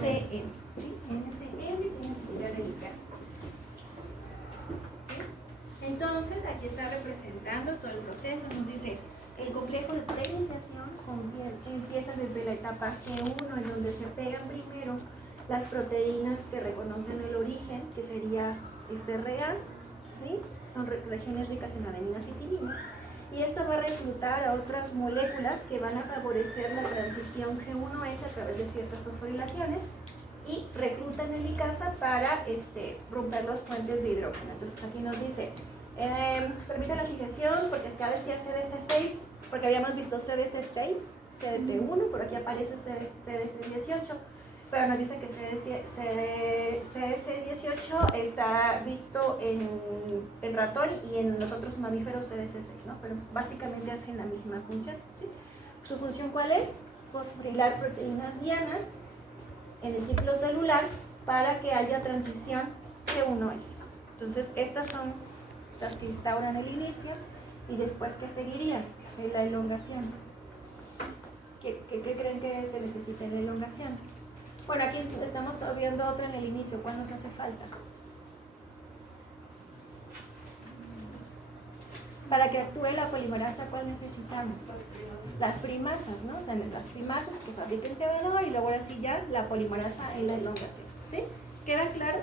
¿Sí? MCM tiene actividad de helicasa. ¿Sí? Entonces, aquí está representando todo el proceso. Nos dice, el complejo de polinización empieza desde la etapa G1, en donde se pegan primero las proteínas que reconocen el origen, que sería SRA, ¿sí? Son regiones ricas en adeninas y timinas, y esto va a reclutar a otras moléculas que van a favorecer la transición G1S a través de ciertas fosforilaciones y reclutan helicasa para romper los puentes de hidrógeno. Entonces aquí nos dice, permite la fijación porque acá decía CDC6, porque habíamos visto CDC6, CDT1, por aquí aparece CDC18, pero nos dice que CDC18 está visto en ratón y en los otros mamíferos CDC6, ¿no? Pero básicamente hacen la misma función, ¿sí? ¿Su función cuál es? Fosforilar proteínas diana en el ciclo celular para que haya transición G1S. Entonces, estas son las que instauran el inicio y después, ¿qué seguiría? La elongación. ¿Qué creen que se necesita en la elongación? Bueno, aquí estamos viendo otra en el inicio. ¿Cuál nos hace falta? Para que actúe la polimerasa, ¿cuál necesitamos? Las primasas, ¿no? O sea, las primasas que fabriquen CB2 y luego ahora sí ya la polimerasa en la elongación, ¿sí? ¿Queda claro?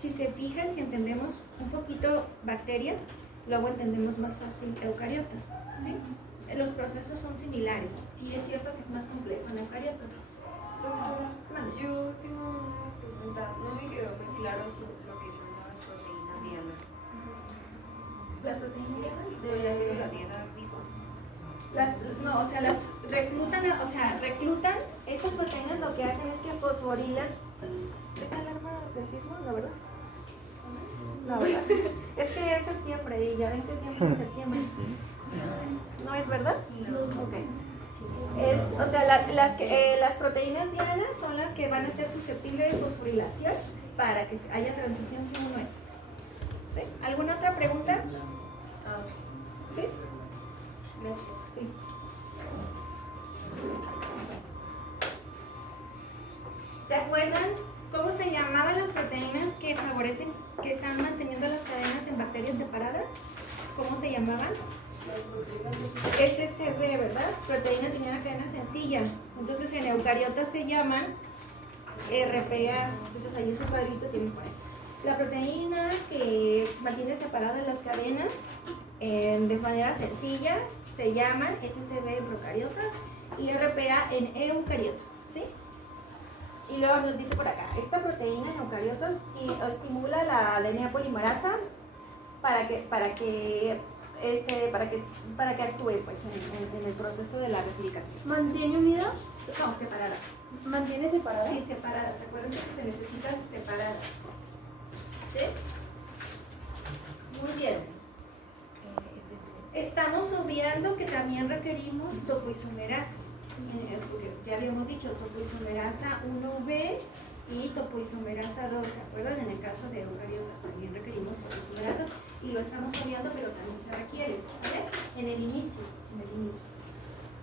Si se fijan, si entendemos un poquito bacterias, luego entendemos más fácil eucariotas, ¿sí? Los procesos son similares. Sí es cierto que es más complejo en eucariotas. Yo tengo una pregunta, no me quedó muy claro lo que son las proteínas diana. ¿Las proteínas diana? De las células diana, dijo. No, o sea, las reclutan, estas proteínas lo que hacen es que fosforilan. ¿Está alarma de sismo? No, ¿verdad? No, ¿verdad? Es que es septiembre y ya ven que el tiempo es septiembre. ¿No es verdad? No. Ok. O sea, las proteínas dianas son las que van a ser susceptibles de fosforilación para que haya transición G1S. ¿Sí? ¿Alguna otra pregunta? ¿Sí? Gracias. Sí. ¿Se acuerdan cómo se llamaban las proteínas que favorecen, que están manteniendo las cadenas en bacterias separadas? ¿Cómo se llamaban? SCB, ¿verdad? Proteína tiene una cadena sencilla. Entonces en eucariotas se llaman RPA. Entonces ahí su cuadrito tiene por ahí. La proteína que mantiene separadas las cadenas de manera sencilla se llaman SCB en procariotas y RPA en eucariotas, ¿sí? Y luego nos dice por acá, esta proteína en eucariotas estimula la DNA polimerasa para que actúe pues en el proceso de la replicación. ¿Mantiene unidas? No, separadas. ¿Mantiene separadas? Sí, separadas. Acuérdense que se necesitan separadas. ¿Sí? Muy bien. Estamos obviando que también requerimos topoisomerases. Ya habíamos dicho topoisomerasa 1B y topoisomerasa 2, ¿se acuerdan? En el caso de eucariotas también requerimos topoisomerasas y lo estamos obviando, pero también se requiere, ¿vale? En el inicio.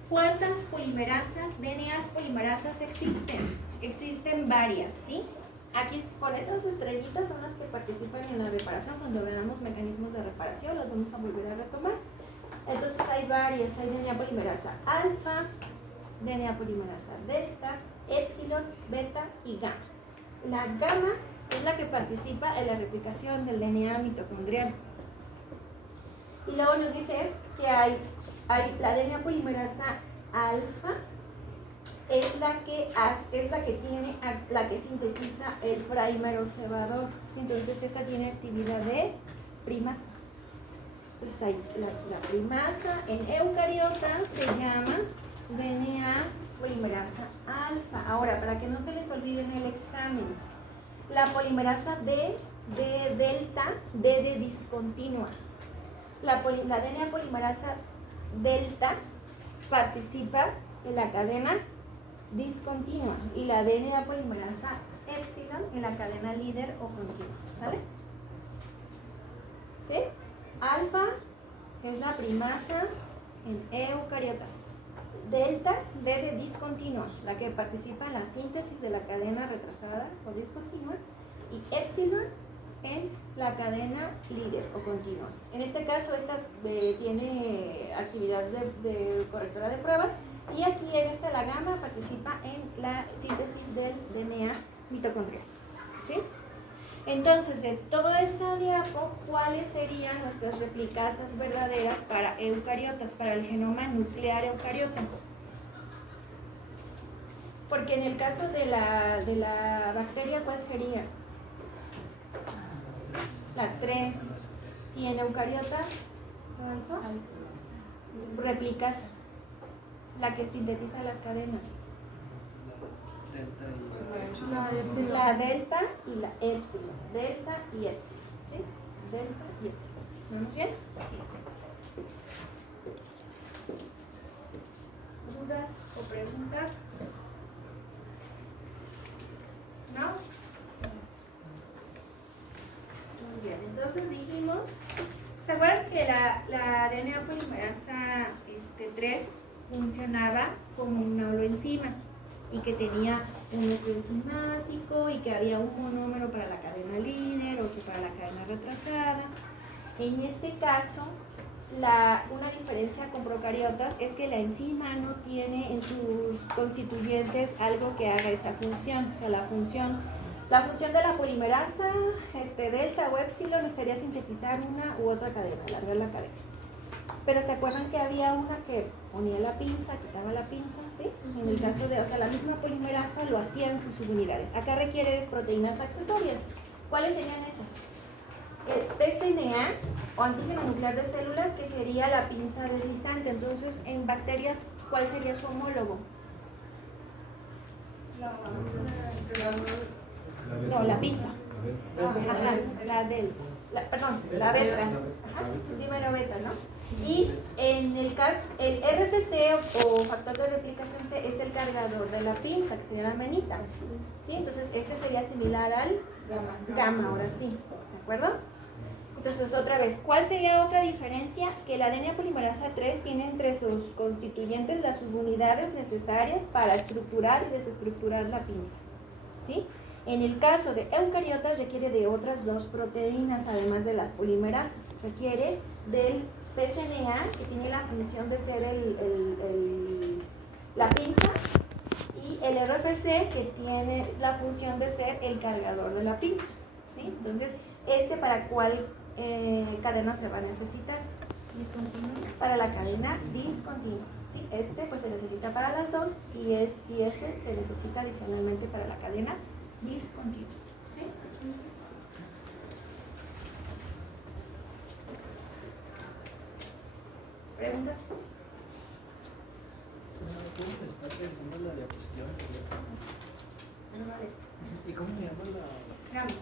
¿Cuántas polimerasas, DNAs polimerasas existen? Existen varias, ¿sí? Aquí con estas estrellitas son las que participan en la reparación. Cuando veamos mecanismos de reparación las vamos a volver a retomar. Entonces hay varias, hay DNA polimerasa alfa, DNA polimerasa delta, epsilon, beta y gamma. La gamma es la que participa en la replicación del DNA mitocondrial. Y luego nos dice que hay la DNA polimerasa alfa, es la que sintetiza el prímero cebador. ¿Sí? Entonces esta tiene actividad de primasa. Entonces hay la primasa en eucariotas se llama DNA polimerasa alfa. Ahora, para que no se les olvide en el examen, la polimerasa D de delta, D de discontinua. La DNA polimerasa delta participa en la cadena discontinua y la DNA polimerasa epsilon en la cadena líder o continua, ¿sale? alfa es la primasa en eucariotas. Delta, B de discontinua, la que participa en la síntesis de la cadena retrasada o discontinua, y épsilon en la cadena líder o continua. En este caso, esta tiene actividad de correctora de pruebas, y aquí en esta la gamma participa en la síntesis del DNA mitocondrial. ¿Sí? Entonces, de toda esta diapo, ¿cuáles serían nuestras replicasas verdaderas para eucariotas, para el genoma nuclear eucariota? Porque en el caso de la bacteria, ¿cuál sería? La 3. Y en eucariota, replicasa, la que sintetiza las cadenas. La delta y la épsilon. Delta y épsilon. ¿Sí? Delta y épsilon. ¿Vamos bien? ¿Dudas o preguntas? ¿No? Muy bien, entonces dijimos, ¿se acuerdan que la DNA polimerasa 3 funcionaba como una holoenzima y que tenía un núcleo enzimático y que había un monómero para la cadena líder, otro para la cadena retrasada? En este caso, una diferencia con procariotas es que la enzima no tiene en sus constituyentes algo que haga esta función. O sea, la función de la polimerasa delta o épsilon sería sintetizar una u otra cadena, alargar la cadena. Pero ¿se acuerdan que había una que ponía la pinza, quitaba la pinza? ¿Sí? En el caso de, la misma polimerasa lo hacía en sus subunidades. Acá requiere proteínas accesorias. ¿Cuáles serían esas? El pCNA o antígeno nuclear de células, que sería la pinza deslizante. Entonces, en bacterias, ¿cuál sería su homólogo? No, la pinza. La beta. Ajá, dímero beta, ¿no? Y en el caso, el RFC o factor de replicación C es el cargador de la pinza, que sería la manita. ¿Sí? Entonces, este sería similar al gamma, ahora sí. ¿De acuerdo? Entonces, otra vez, ¿cuál sería otra diferencia? Que la DNA polimerasa 3 tiene entre sus constituyentes las subunidades necesarias para estructurar y desestructurar la pinza. ¿Sí? En el caso de eucariotas requiere de otras 2 proteínas, además de las polimerasas. Requiere del pCNA, que tiene la función de ser la pinza, y el RFC, que tiene la función de ser el cargador de la pinza. ¿Sí? Entonces, ¿para cuál cadena se va a necesitar? Discontinua. Para la cadena discontinua. ¿Sí? Pues se necesita para las 2 y este se necesita adicionalmente para la cadena discontinua. ¿Sí? ¿Preguntas? ¿Cómo está pensando la diapositiva? ¿Y cómo se llama la...? Gamma.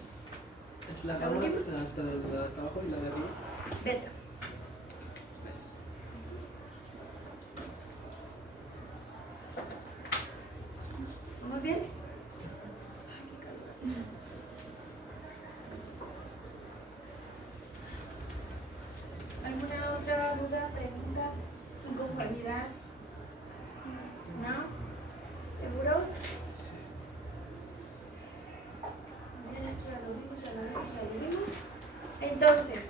¿Es la gamma hasta abajo y la de arriba? Beta. Gracias. ¿Vamos bien? ¿Alguna otra duda, pregunta, inconformidad? ¿No? ¿Seguros? Bien, esto ya lo vimos. Entonces,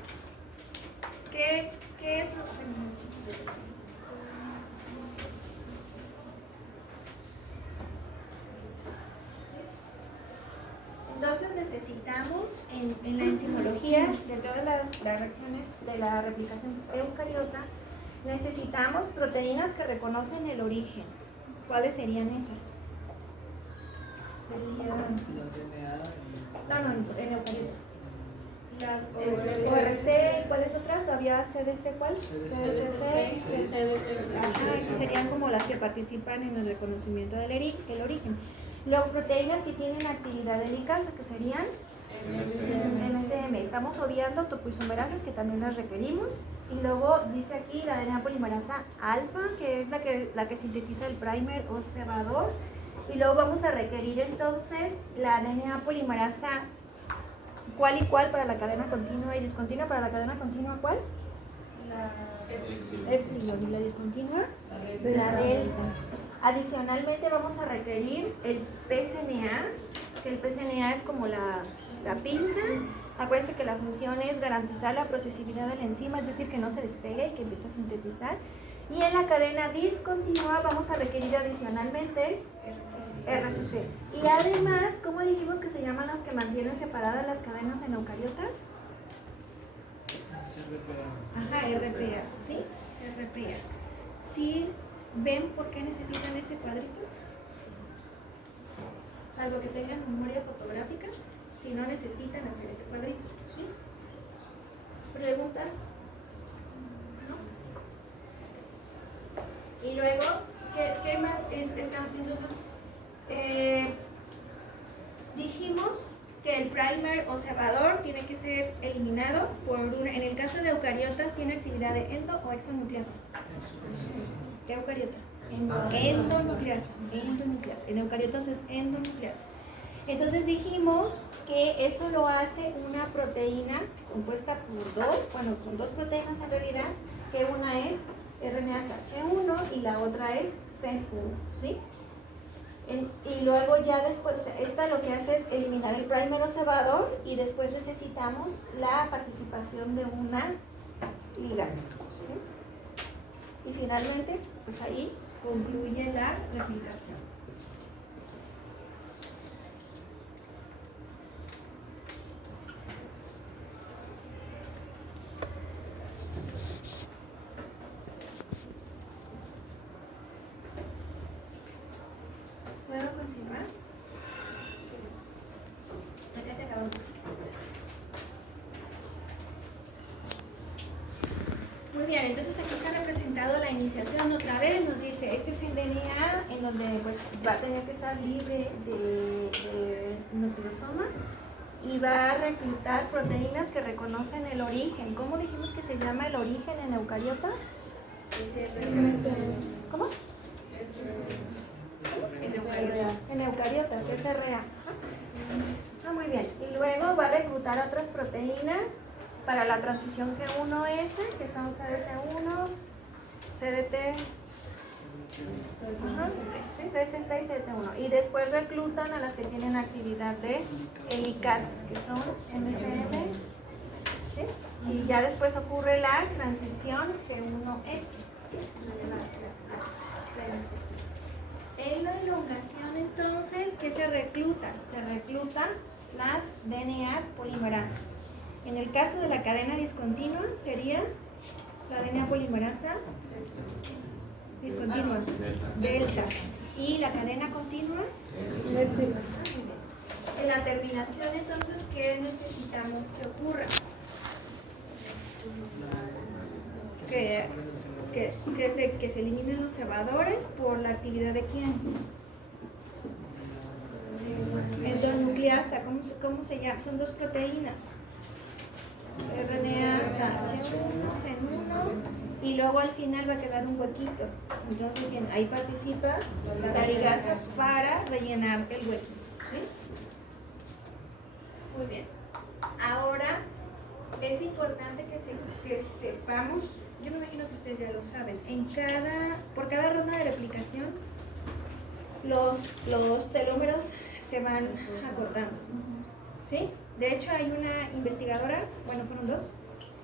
¿qué es lo que Entonces necesitamos en la enzimología de todas las reacciones de la replicación eucariota, necesitamos proteínas que reconocen el origen. ¿Cuáles serían esas? Decía... La DNA en eucariotas. Las ORC, ¿cuáles otras? ¿Había CDC cuál? CDC. Ajá, esas serían como las que participan en el reconocimiento del origen. Luego, proteínas que tienen actividad de licasa, que serían MCM. Estamos obviando topoisomerasas, que también las requerimos. Y luego dice aquí la DNA polimerasa alfa, que es la que sintetiza el primer o cebador. Y luego vamos a requerir entonces la DNA polimerasa cuál y cuál para la cadena continua y discontinua. Para la cadena continua, ¿cuál? Epsilon. ¿Y la discontinua? La delta. Adicionalmente vamos a requerir el PSNA, que el PSNA es como la pinza. Acuérdense que la función es garantizar la procesibilidad de la enzima, es decir, que no se despegue y que empiece a sintetizar. Y en la cadena discontinua vamos a requerir adicionalmente RFC. Y además, ¿cómo dijimos que se llaman las que mantienen separadas las cadenas en eucariotas? Ajá, RPA, ¿sí? RPA. ¿Sí ven por qué necesitan ese cuadrito? Sí. Salvo que tengan memoria fotográfica, si no necesitan hacer ese cuadrito, ¿sí? ¿Preguntas? ¿No? Y luego, ¿qué más están? Entonces, dijimos que el primer o cebador tiene que ser eliminado por una. En el caso de eucariotas, ¿tiene actividad de endo o exonucleasa? Eucariotas. Endonucleasa. En eucariotas es endonucleasa. Entonces dijimos que eso lo hace una proteína compuesta por son dos proteínas en realidad, que una es RNase H1 y la otra es FEN1, ¿sí? Y luego ya después, o sea, esta lo que hace es eliminar el primer o cebador y después necesitamos la participación de una ligasa, ¿sí? Y finalmente, pues ahí concluye la replicación. ¿Puedo continuar? Acá se acabó. Muy bien, entonces aquí está representado la iniciación otra vez. Nos dice, este es el DNA en donde pues va a tener que estar libre de nucleosomas y va a reclutar proteínas que reconocen el origen. ¿Cómo dijimos que se llama el origen en eucariotas? ¿Cómo? En eucariotas, SRA. Muy bien. Y luego va a reclutar otras proteínas para la transición G1S, que son CDC1, CDT, sí, CDC6 y CDT1. Y después reclutan a las que tienen actividad de helicases, que son MCM, ¿sí? Y ya después ocurre la transición G1S, ¿sí? La iniciación. En la elongación, entonces, ¿qué se recluta? Se reclutan las DNAs polimerasas. En el caso de la cadena discontinua, sería la DNA polimerasa discontinua, delta. Y la cadena continua, en la terminación, entonces, ¿qué necesitamos que ocurra? Que se eliminen los cebadores por la actividad de quién. Endonucleasa, ¿cómo se llama? Son dos proteínas. RNase H1, FEN1 y luego al final va a quedar un huequito. Entonces ahí participa la ligasa para rellenar el huequito, ¿sí? Muy bien. Ahora es importante que sepamos. Yo me imagino que ustedes ya lo saben. Por cada ronda de replicación, los telómeros se van acortando, ¿sí? De hecho, hay una investigadora, fueron dos,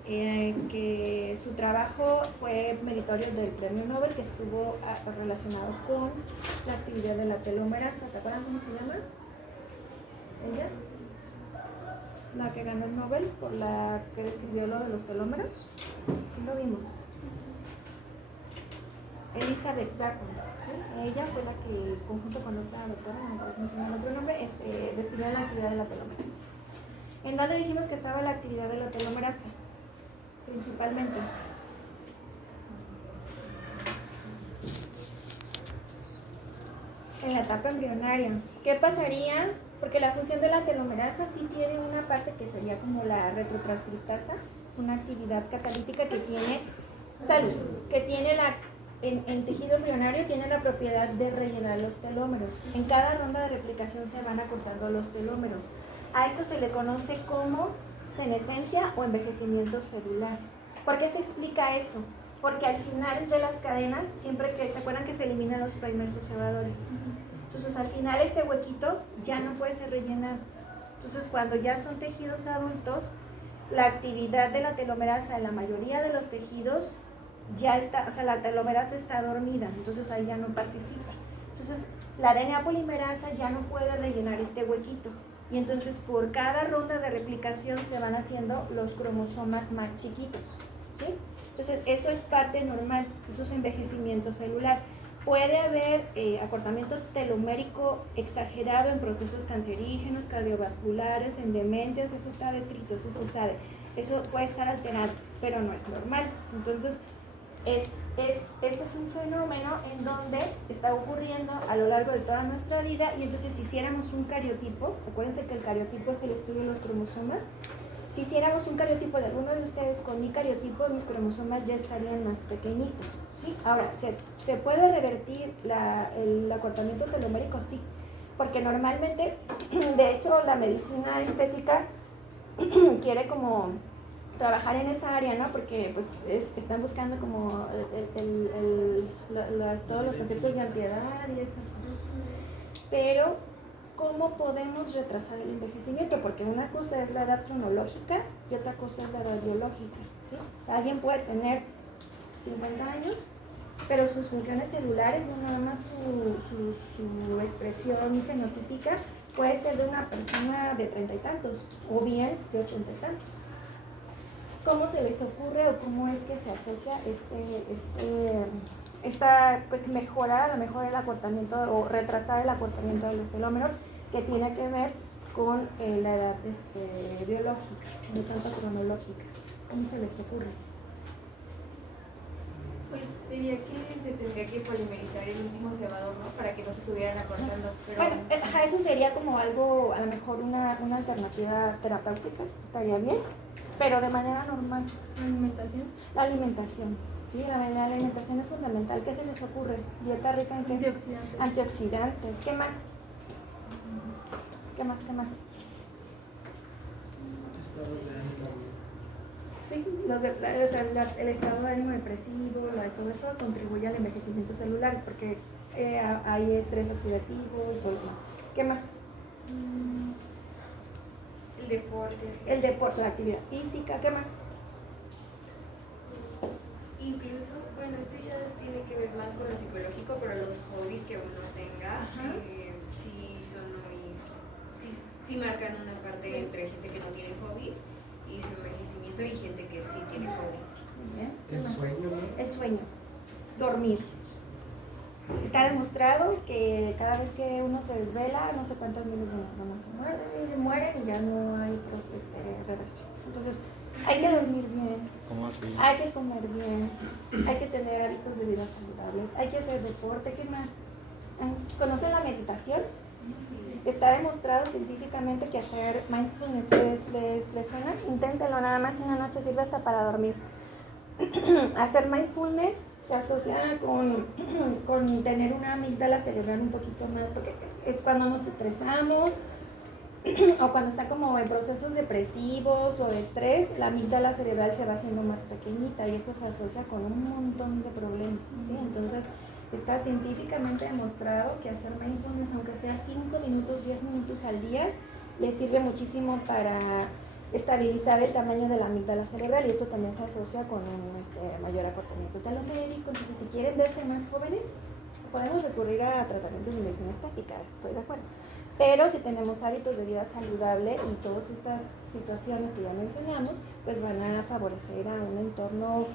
que su trabajo fue meritorio del premio Nobel, que estuvo relacionado con la actividad de la telomerasa. ¿Se acuerdan cómo se llama? ¿Ella? La que ganó el Nobel por la que describió lo de los telómeros. Sí lo vimos. Elizabeth Barton, ¿sí? Ella fue la que, conjunto con otra doctora, no me acuerdo cómo se llama el otro nombre, describió la actividad de la telomerasa. ¿En dónde dijimos que estaba la actividad de la telomerasa? Principalmente. En la etapa embrionaria. ¿Qué pasaría? Porque la función de la telomerasa sí tiene una parte que sería como la retrotranscriptasa, una actividad catalítica que tiene en tejido embrionario tiene la propiedad de rellenar los telómeros. En cada ronda de replicación se van acortando los telómeros. A esto se le conoce como senescencia o envejecimiento celular. ¿Por qué se explica eso? Porque al final de las cadenas, siempre que se acuerdan que se eliminan los primers observadores. Entonces al final este huequito ya no puede ser rellenado. Entonces cuando ya son tejidos adultos, la actividad de la telomerasa en la mayoría de los tejidos ya está, o sea, la telomerasa está dormida, entonces ahí ya no participa. Entonces la DNA polimerasa ya no puede rellenar este huequito. Y entonces por cada ronda de replicación se van haciendo los cromosomas más chiquitos, ¿sí? Entonces eso es parte normal, eso es envejecimiento celular. Puede haber acortamiento telomérico exagerado en procesos cancerígenos, cardiovasculares, en demencias, eso está descrito, eso se sabe. Eso puede estar alterado, pero no es normal. Entonces este es un fenómeno en donde está ocurriendo a lo largo de toda nuestra vida, y entonces si hiciéramos un cariotipo, acuérdense que el cariotipo es el estudio de los cromosomas, si hiciéramos un cariotipo de alguno de ustedes con mi cariotipo, mis cromosomas ya estarían más pequeñitos, ¿sí? Ahora, ¿se puede revertir el acortamiento telomérico? Sí, porque normalmente, de hecho, la medicina estética quiere como trabajar en esa área, ¿no? Porque pues están buscando como todos los conceptos de antiedad y esas cosas. Pero, ¿cómo podemos retrasar el envejecimiento? Porque una cosa es la edad cronológica y otra cosa es la edad biológica, ¿sí? O sea, alguien puede tener 50 años, pero sus funciones celulares, no nada más su expresión fenotípica, puede ser de una persona de 30 y tantos o bien de 80 y tantos. ¿Cómo se les ocurre o cómo es que se asocia pues mejorar a lo mejor el acortamiento o retrasar el acortamiento de los telómeros, que tiene que ver con la edad biológica, no tanto cronológica? ¿Cómo se les ocurre? Pues sería que se tendría que polimerizar el último cebador, ¿no? Para que no se estuvieran acortando. Pero... Bueno, eso sería como algo, a lo mejor una alternativa terapéutica, estaría bien, pero de manera normal. ¿Alimentación? La alimentación, ¿sí? La alimentación es fundamental. ¿Qué se les ocurre? ¿Dieta rica en qué? Antioxidantes. Antioxidantes. ¿Qué más? ¿Qué más? Estados de ánimo. Sí, el estado de ánimo depresivo, todo eso contribuye al envejecimiento celular, porque hay estrés oxidativo y todo lo demás. ¿Qué más? El deporte. La actividad física. ¿Qué más? Incluso, bueno, esto ya tiene que ver más con lo psicológico, pero los hobbies que uno tenga, sí marcan una parte entre gente que no tiene hobbies y su envejecimiento, y gente que sí tiene hobbies. Muy bien. El sueño, ¿no? El sueño. Dormir. Está demostrado que cada vez que uno se desvela, no sé cuántas miles de neuronas se mueren y ya no hay reversión. Entonces, hay que dormir bien. ¿Cómo así? Hay que comer bien. Hay que tener hábitos de vida saludables. Hay que hacer deporte. ¿Qué más? ¿Conocen la meditación? Sí. Está demostrado científicamente que hacer mindfulness les suena. Inténtenlo, nada más una noche, sirve hasta para dormir. Hacer mindfulness se asocia con tener una amígdala cerebral un poquito más, porque cuando nos estresamos o cuando está como en procesos depresivos o de estrés, la amígdala cerebral se va haciendo más pequeñita y esto se asocia con un montón de problemas, ¿sí? Entonces está científicamente demostrado que hacer mindfulness, aunque sea 5 minutos, 10 minutos al día, les sirve muchísimo para estabilizar el tamaño de la amígdala cerebral, y esto también se asocia con un mayor acortamiento telomérico. Entonces, si quieren verse más jóvenes, podemos recurrir a tratamientos de medicina estática, estoy de acuerdo. Pero si tenemos hábitos de vida saludable y todas estas situaciones que ya mencionamos, pues van a favorecer a un entorno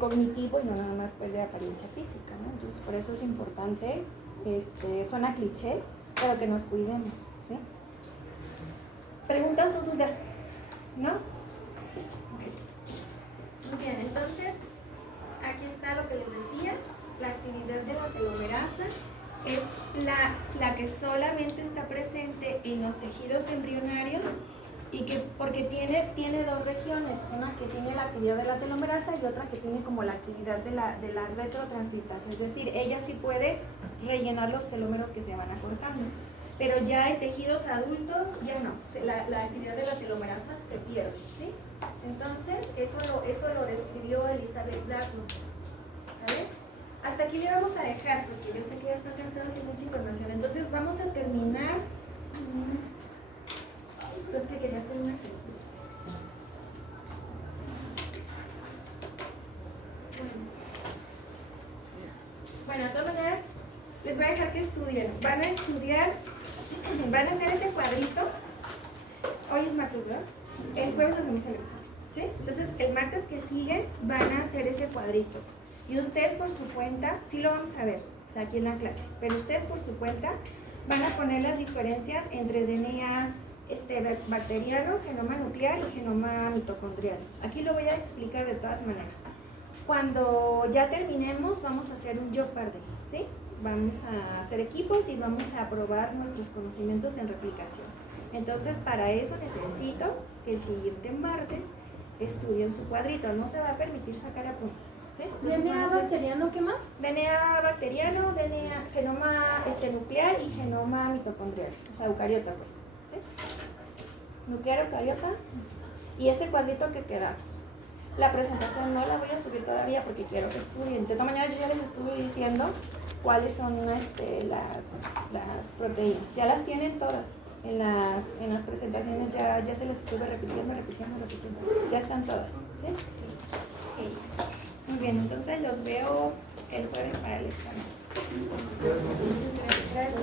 cognitivo y no nada más pues de apariencia física, ¿no? Entonces, por eso es importante, suena cliché, pero que nos cuidemos, ¿sí? ¿Preguntas o dudas? ¿No? Okay. Muy bien, entonces, aquí está lo que les decía. La actividad de la telomerasa es la que solamente está presente en los tejidos embrionarios, y que porque tiene dos regiones, una que tiene la actividad de la telomerasa y otra que tiene como la actividad de la retrotranscriptasa, es decir, ella sí puede rellenar los telómeros que se van acortando, pero ya en tejidos adultos ya no, la actividad de la telomerasa se pierde, ¿sí? Entonces, eso lo describió Elizabeth Blackmore. ¿Saben? Hasta aquí le vamos a dejar, porque yo sé que ya están cantados y es mucha información. Entonces, vamos a terminar. Es que quería hacer un ejercicio. Bueno, de todas maneras, les voy a dejar que estudien. Van a estudiar, van a hacer ese cuadrito. Hoy es martes, ¿verdad? El jueves hacemos el examen, ¿sí? Entonces, el martes que sigue van a hacer ese cuadrito. Y ustedes por su cuenta, sí lo vamos a ver, o sea, aquí en la clase, pero ustedes por su cuenta van a poner las diferencias entre DNA bacteriano, genoma nuclear y genoma mitocondrial. Aquí lo voy a explicar de todas maneras. Cuando ya terminemos, vamos a hacer un Jeopardy, ¿sí? Vamos a hacer equipos y vamos a probar nuestros conocimientos en replicación. Entonces, para eso necesito que el siguiente martes estudien su cuadrito. No se va a permitir sacar apuntes, ¿sí? Entonces, ¿DNA bacteriano qué más? DNA bacteriano, DNA, genoma nuclear y genoma mitocondrial, o sea, eucariota, pues, ¿sí? Nuclear, eucariota y ese cuadrito que quedamos. La presentación no la voy a subir todavía porque quiero que estudien. De todas maneras, yo ya les estuve diciendo cuáles son las proteínas. Ya las tienen todas. En las presentaciones ya se las estuve repitiendo. Ya están todas, ¿sí? Sí. Muy bien, entonces los veo el jueves para el examen. Gracias.